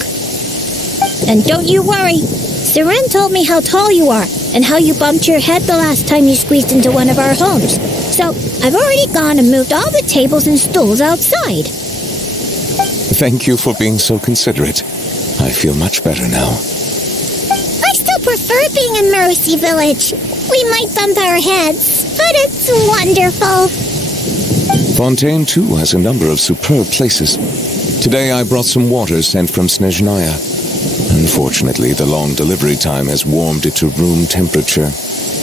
And don't you worry. Seren told me how tall you are and how you bumped your head the last time you squeezed into one of our homes. So I've already gone and moved all the tables and stools outside. Thank you for being so considerate. I feel much better now. I still prefer being in Mercy Village. We might bump our heads, but it's wonderful. Fontaine, too, has a number of superb places. Today I brought some water sent from Snezhnaya. Unfortunately, the long delivery time has warmed it to room temperature,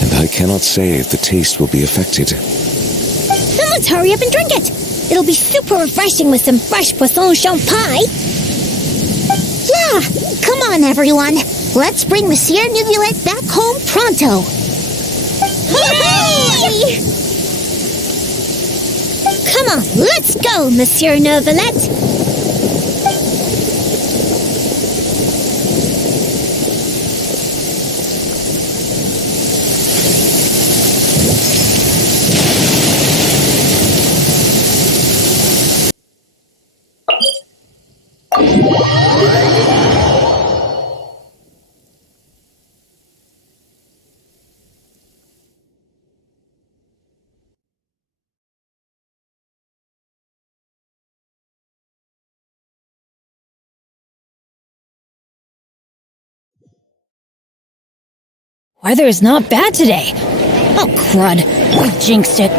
and I cannot say if the taste will be affected. Then let's hurry up and drink it. It'll be super refreshing with some fresh poisson champagne. Yeah, come on, everyone. Let's bring Monsieur Neuvillette back home pronto. Yay! Come on, let's go, Monsieur Neuvillette. Weather is not bad today. Oh, crud. We jinxed it.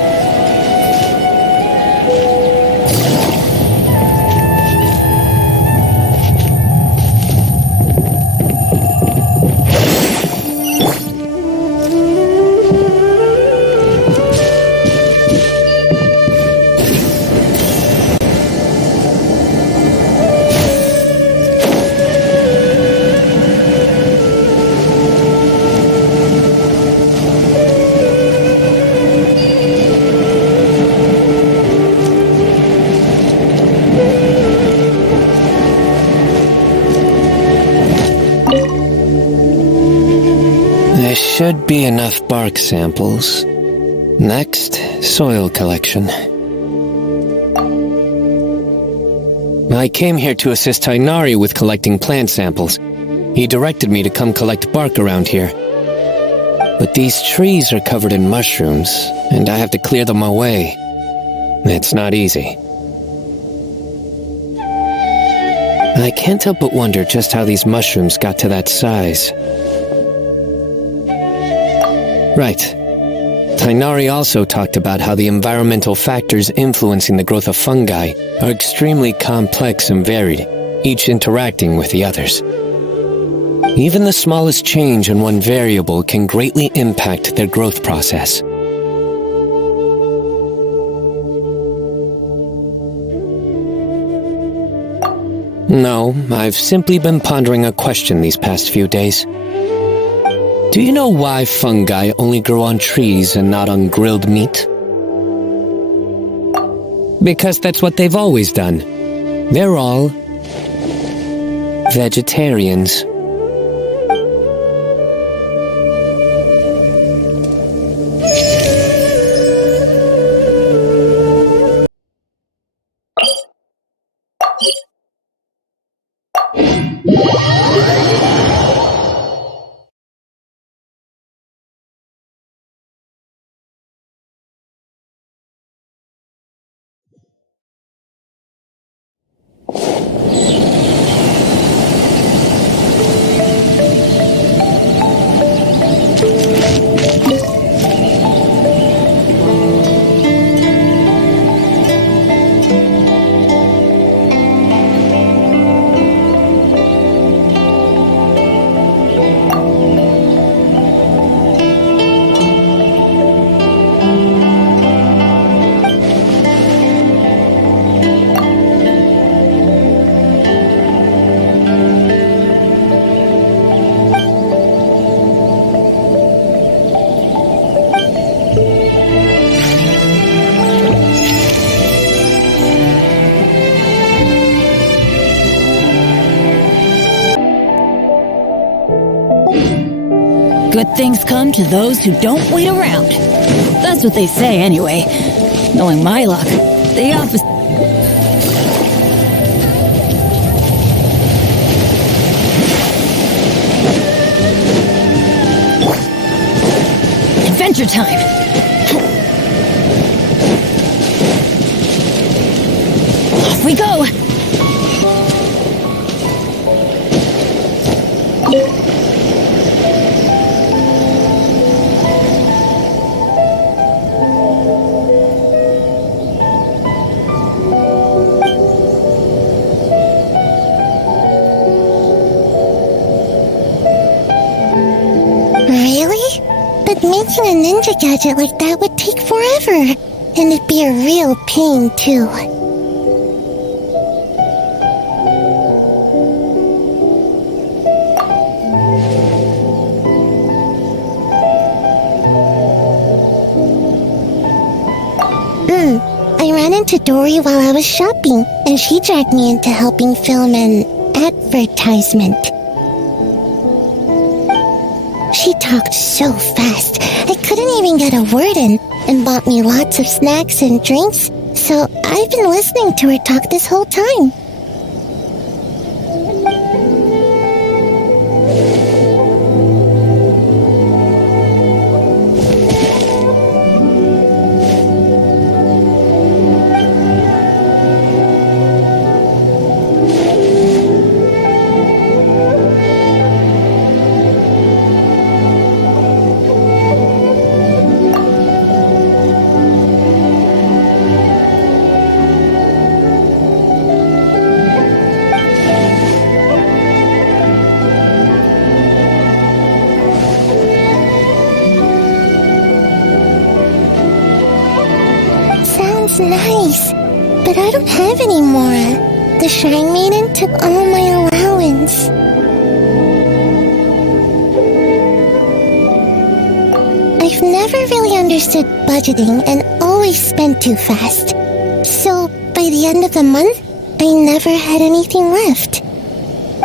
There should be enough bark samples. Next, soil collection. I came here to assist Tainari with collecting plant samples. He directed me to come collect bark around here. But these trees are covered in mushrooms, and I have to clear them away. It's not easy. I can't help but wonder just how these mushrooms got to that size. Right. Tainari also talked about how the environmental factors influencing the growth of fungi are extremely complex and varied, each interacting with the others. Even the smallest change in one variable can greatly impact their growth process. No, I've simply been pondering a question these past few days. Do you know why fungi only grow on trees and not on grilled meat? Because that's what they've always done. They're all vegetarians. Good things come to those who don't wait around. That's what they say anyway. Knowing my luck, the opposite. Adventure time! Off we go! Really? But making a ninja gadget like that would take forever. And it'd be a real pain, too. I ran into Dory while I was shopping, and she dragged me into helping film an advertisement. She talked so fast, I couldn't even get a word in, and bought me lots of snacks and drinks, so I've been listening to her talk this whole time. Nice, but I don't have any more. The Shrine Maiden took all my allowance. I've never really understood budgeting and always spent too fast. So, by the end of the month, I never had anything left.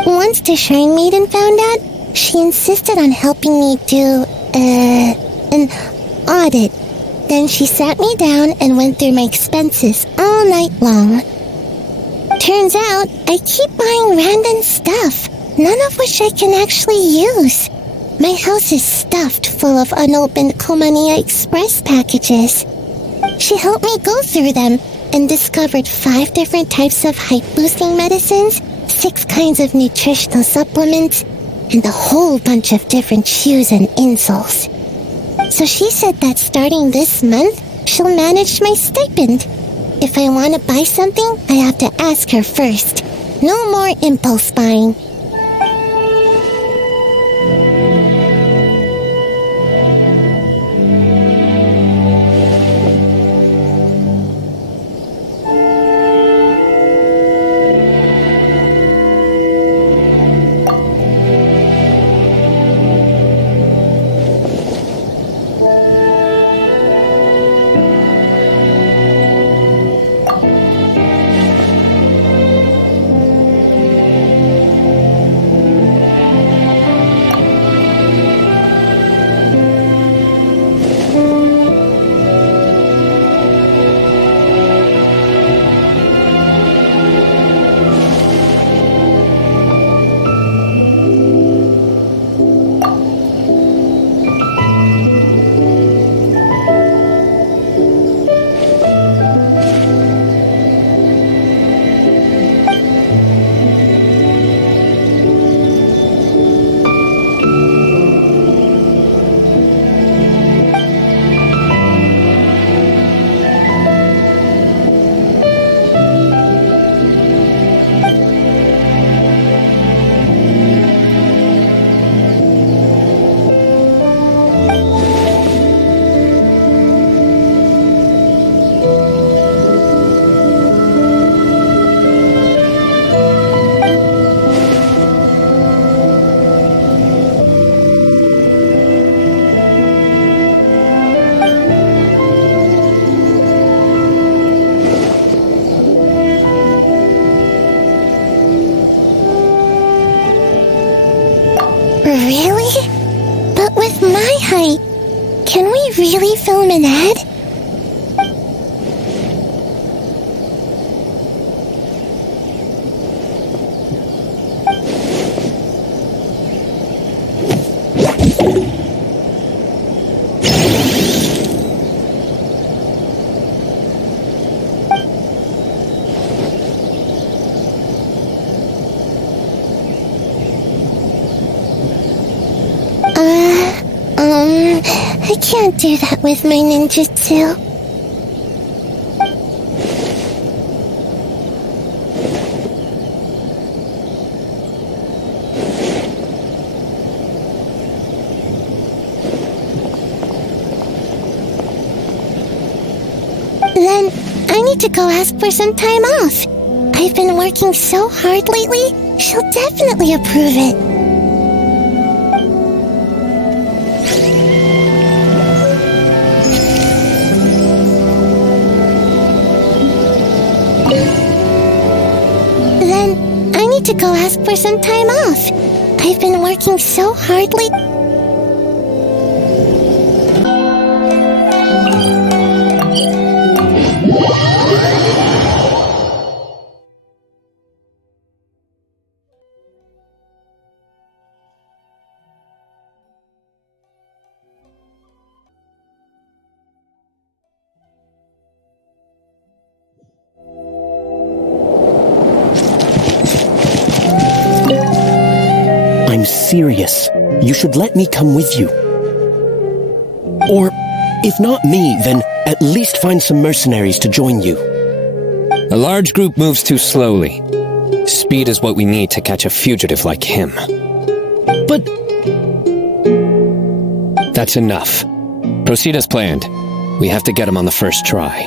Once the Shrine Maiden found out, she insisted on helping me do, an audit. Then she sat me down and went through my expenses all night long. Turns out, I keep buying random stuff, none of which I can actually use. My house is stuffed full of unopened Komania Express packages. She helped me go through them and discovered 5 different types of height-boosting medicines, 6 kinds of nutritional supplements, and a whole bunch of different shoes and insoles. So she said that starting this month, she'll manage my stipend. If I want to buy something, I have to ask her first. No more impulse buying. Hi. Can we really film an ad? I can't do that with my ninjutsu. Then I need to go ask for some time off. I've been working so hard lately, she'll definitely approve it. Then I need to go ask for some time off. I've been working so hard lately. I'm serious. You should let me come with you. Or, if not me, then at least find some mercenaries to join you. A large group moves too slowly. Speed is what we need to catch a fugitive like him. But... That's enough. Proceed as planned. We have to get him on the first try.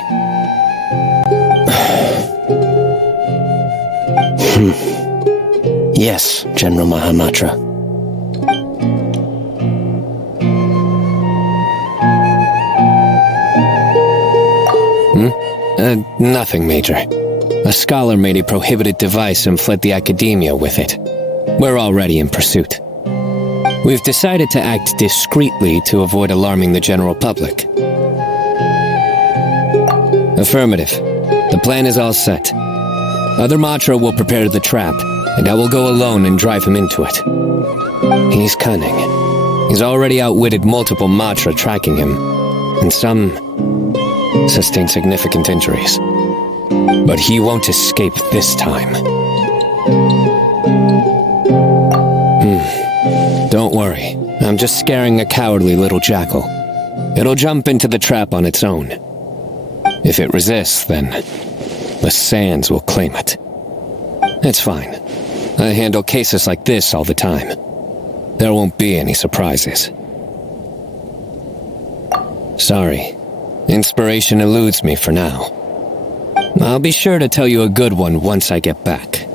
Yes, General Mahamatra. Nothing, Major. A scholar made a prohibited device and fled the academia with it. We're already in pursuit. We've decided to act discreetly to avoid alarming the general public. Affirmative. The plan is all set. Other Matra will prepare the trap, and I will go alone and drive him into it. He's cunning. He's already outwitted multiple Matra tracking him, and some sustained significant injuries. But he won't escape this time. Don't worry. I'm just scaring a cowardly little jackal. It'll jump into the trap on its own. If it resists, then the sands will claim it. It's fine. I handle cases like this all the time. There won't be any surprises. Sorry. Inspiration eludes me for now. I'll be sure to tell you a good one once I get back.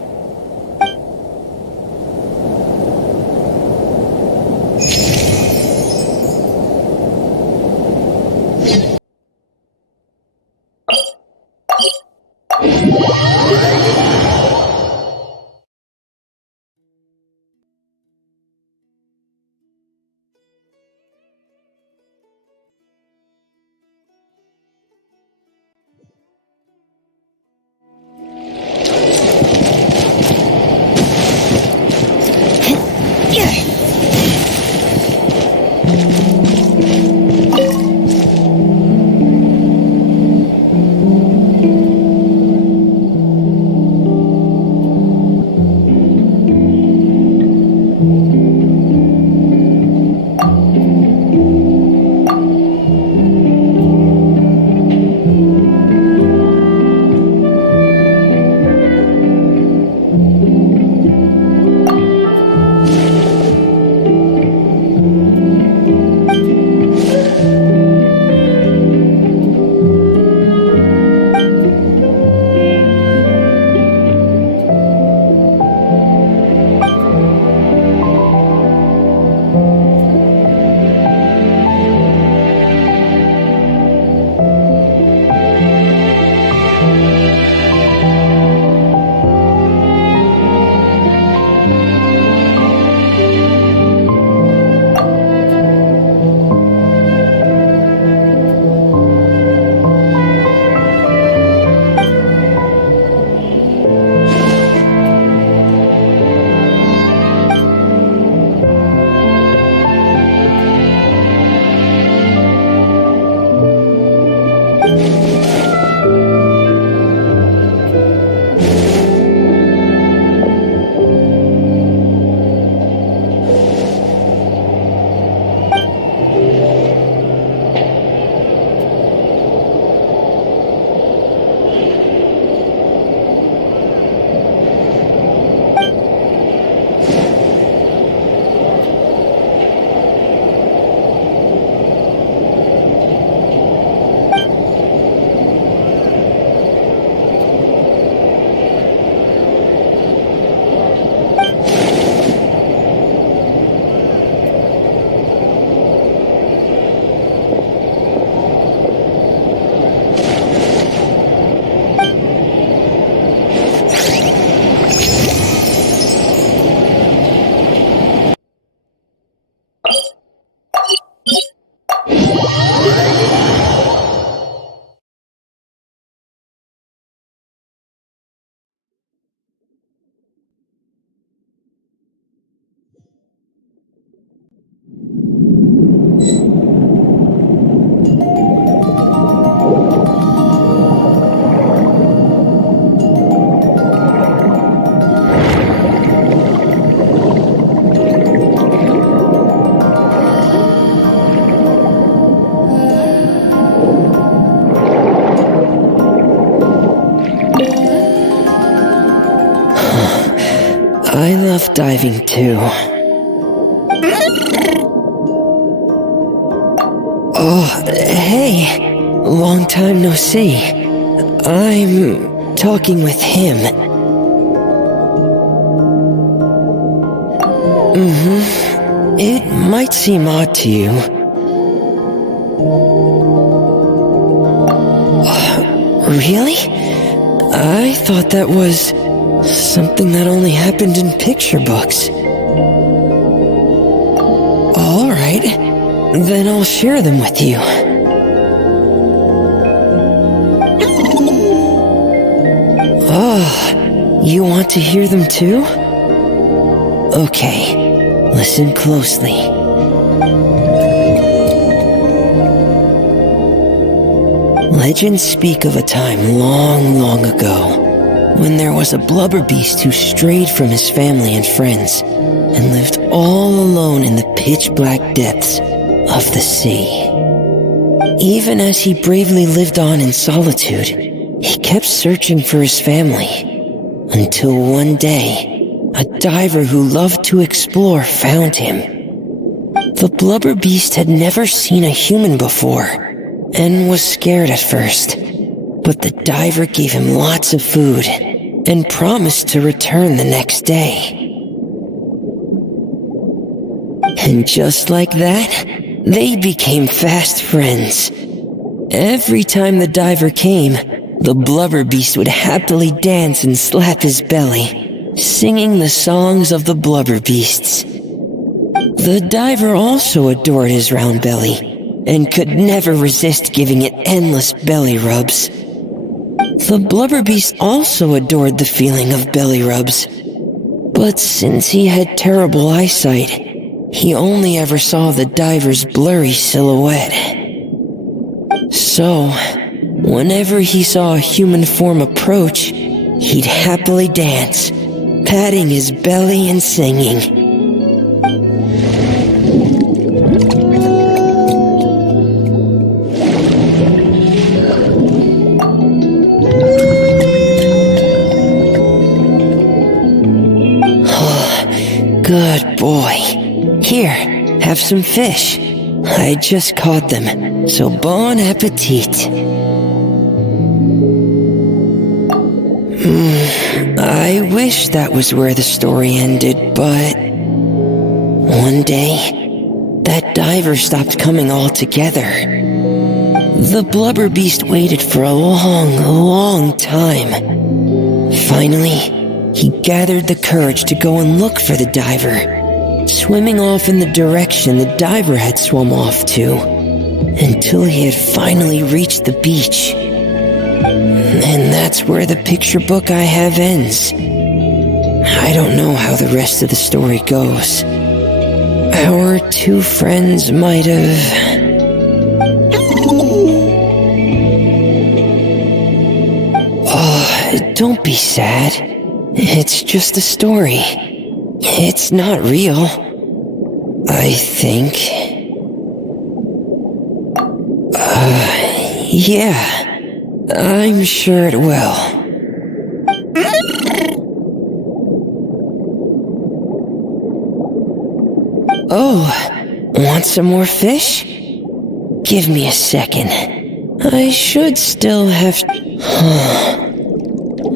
diving too. Oh, hey. Long time no see. I'm talking with him. It might seem odd to you. Really? I thought that was something that only happened in picture books. Alright, then I'll share them with you. Oh, you want to hear them too? Okay, listen closely. Legends speak of a time long, long ago when there was a blubber beast who strayed from his family and friends and lived all alone in the pitch-black depths of the sea. Even as he bravely lived on in solitude, he kept searching for his family until one day, a diver who loved to explore found him. The blubber beast had never seen a human before and was scared at first, but the diver gave him lots of food and promised to return the next day. And just like that, they became fast friends. Every time the diver came, the blubber beast would happily dance and slap his belly, singing the songs of the blubber beasts. The diver also adored his round belly and could never resist giving it endless belly rubs. The blubber beast also adored the feeling of belly rubs, but since he had terrible eyesight, he only ever saw the diver's blurry silhouette. So, whenever he saw a human form approach, he'd happily dance, patting his belly and singing. Good boy. Here, have some fish. I just caught them, so bon appetit. I wish that was where the story ended, but one day, that diver stopped coming altogether. The blubber beast waited for a long, long time. Finally, he gathered the courage to go and look for the diver, swimming off in the direction the diver had swum off to, until he had finally reached the beach. And that's where the picture book I have ends. I don't know how the rest of the story goes. Our two friends might have... Oh, don't be sad. It's just a story. It's not real. I think. Yeah. I'm sure it will. Oh, want some more fish? Give me a second. I should still have...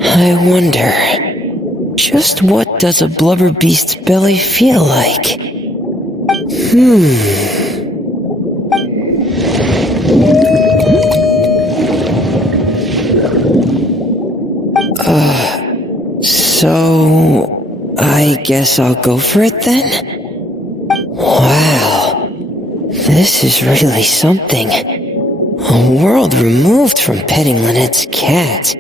I wonder... just what does a blubber beast's belly feel like? So... I guess I'll go for it then? Wow. This is really something. A world removed from petting Lynette's cat.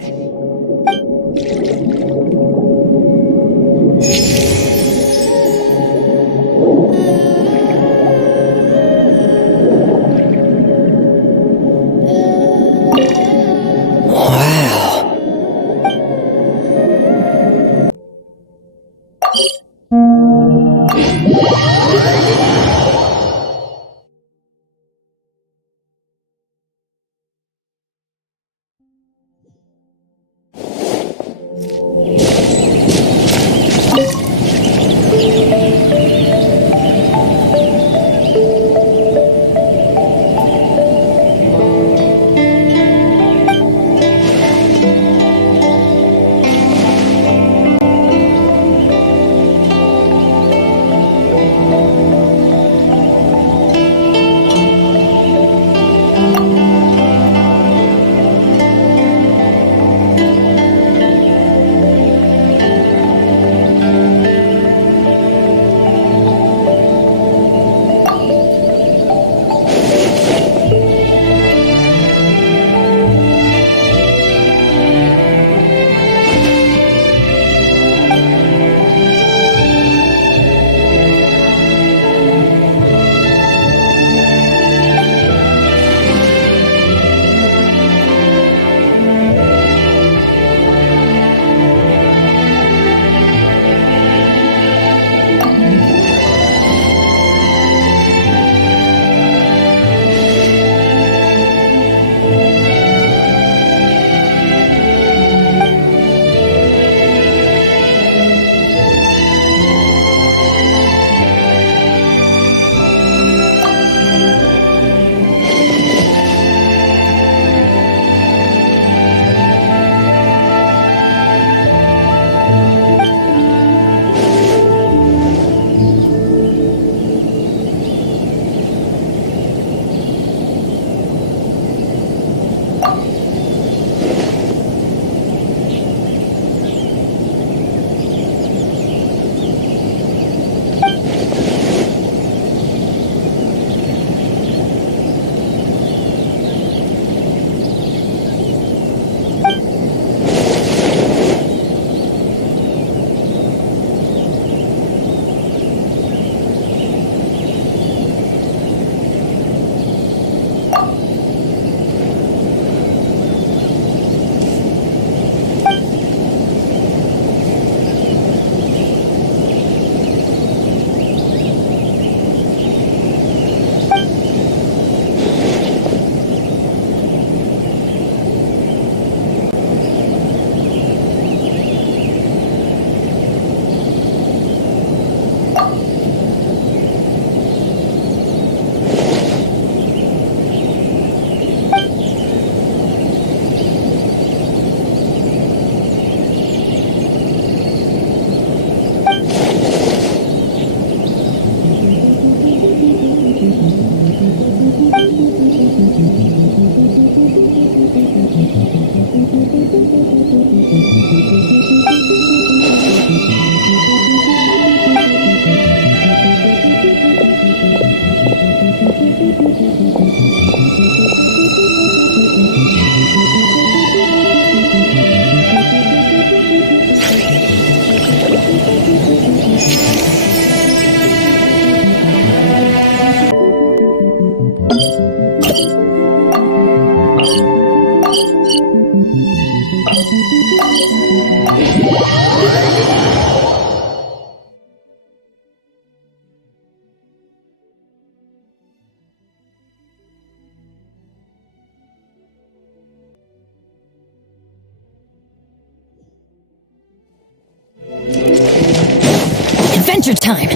Now's your time.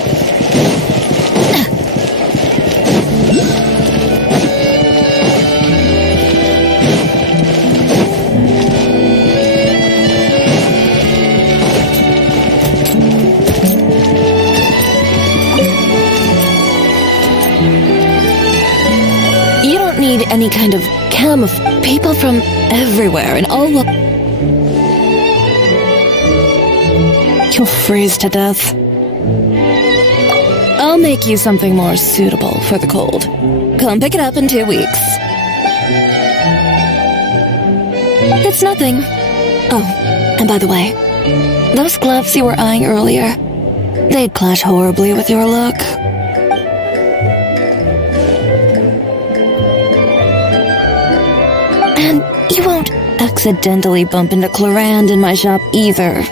You don't need any kind of people from everywhere and all You'll freeze to death. I'll make you something more suitable for the cold. Come pick it up in 2 weeks. It's nothing. Oh, and by the way, those gloves you were eyeing earlier, they'd clash horribly with your look. And you won't accidentally bump into Clarand in my shop either.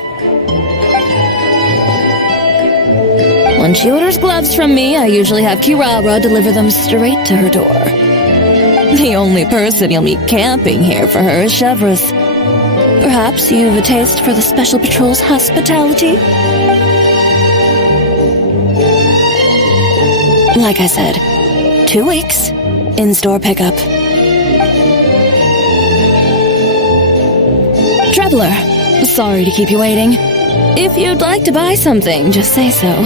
When she orders gloves from me, I usually have Kirara deliver them straight to her door. The only person you'll meet camping here for her is Chevreuse. Perhaps you've a taste for the Special Patrol's hospitality? Like I said, 2 weeks, in-store pickup. Traveler, sorry to keep you waiting. If you'd like to buy something, just say so.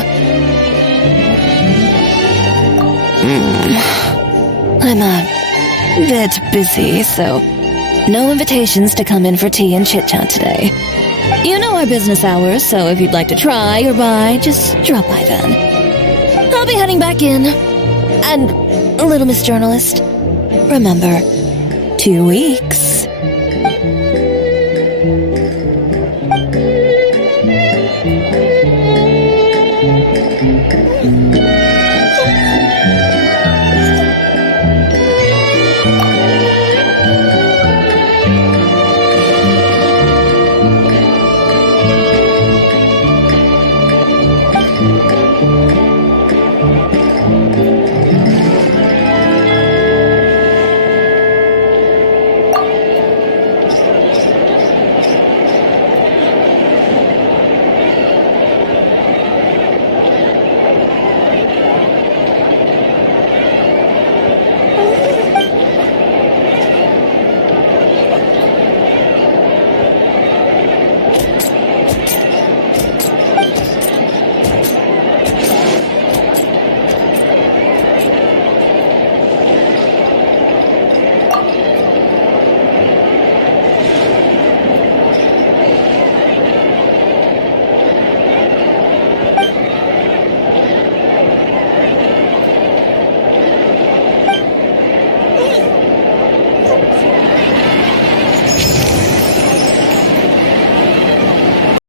I'm a bit busy, so no invitations to come in for tea and chit-chat today. You know our business hours, so if you'd like to try or buy, just drop by then. I'll be heading back in. And, little Miss Journalist, remember, 2 weeks.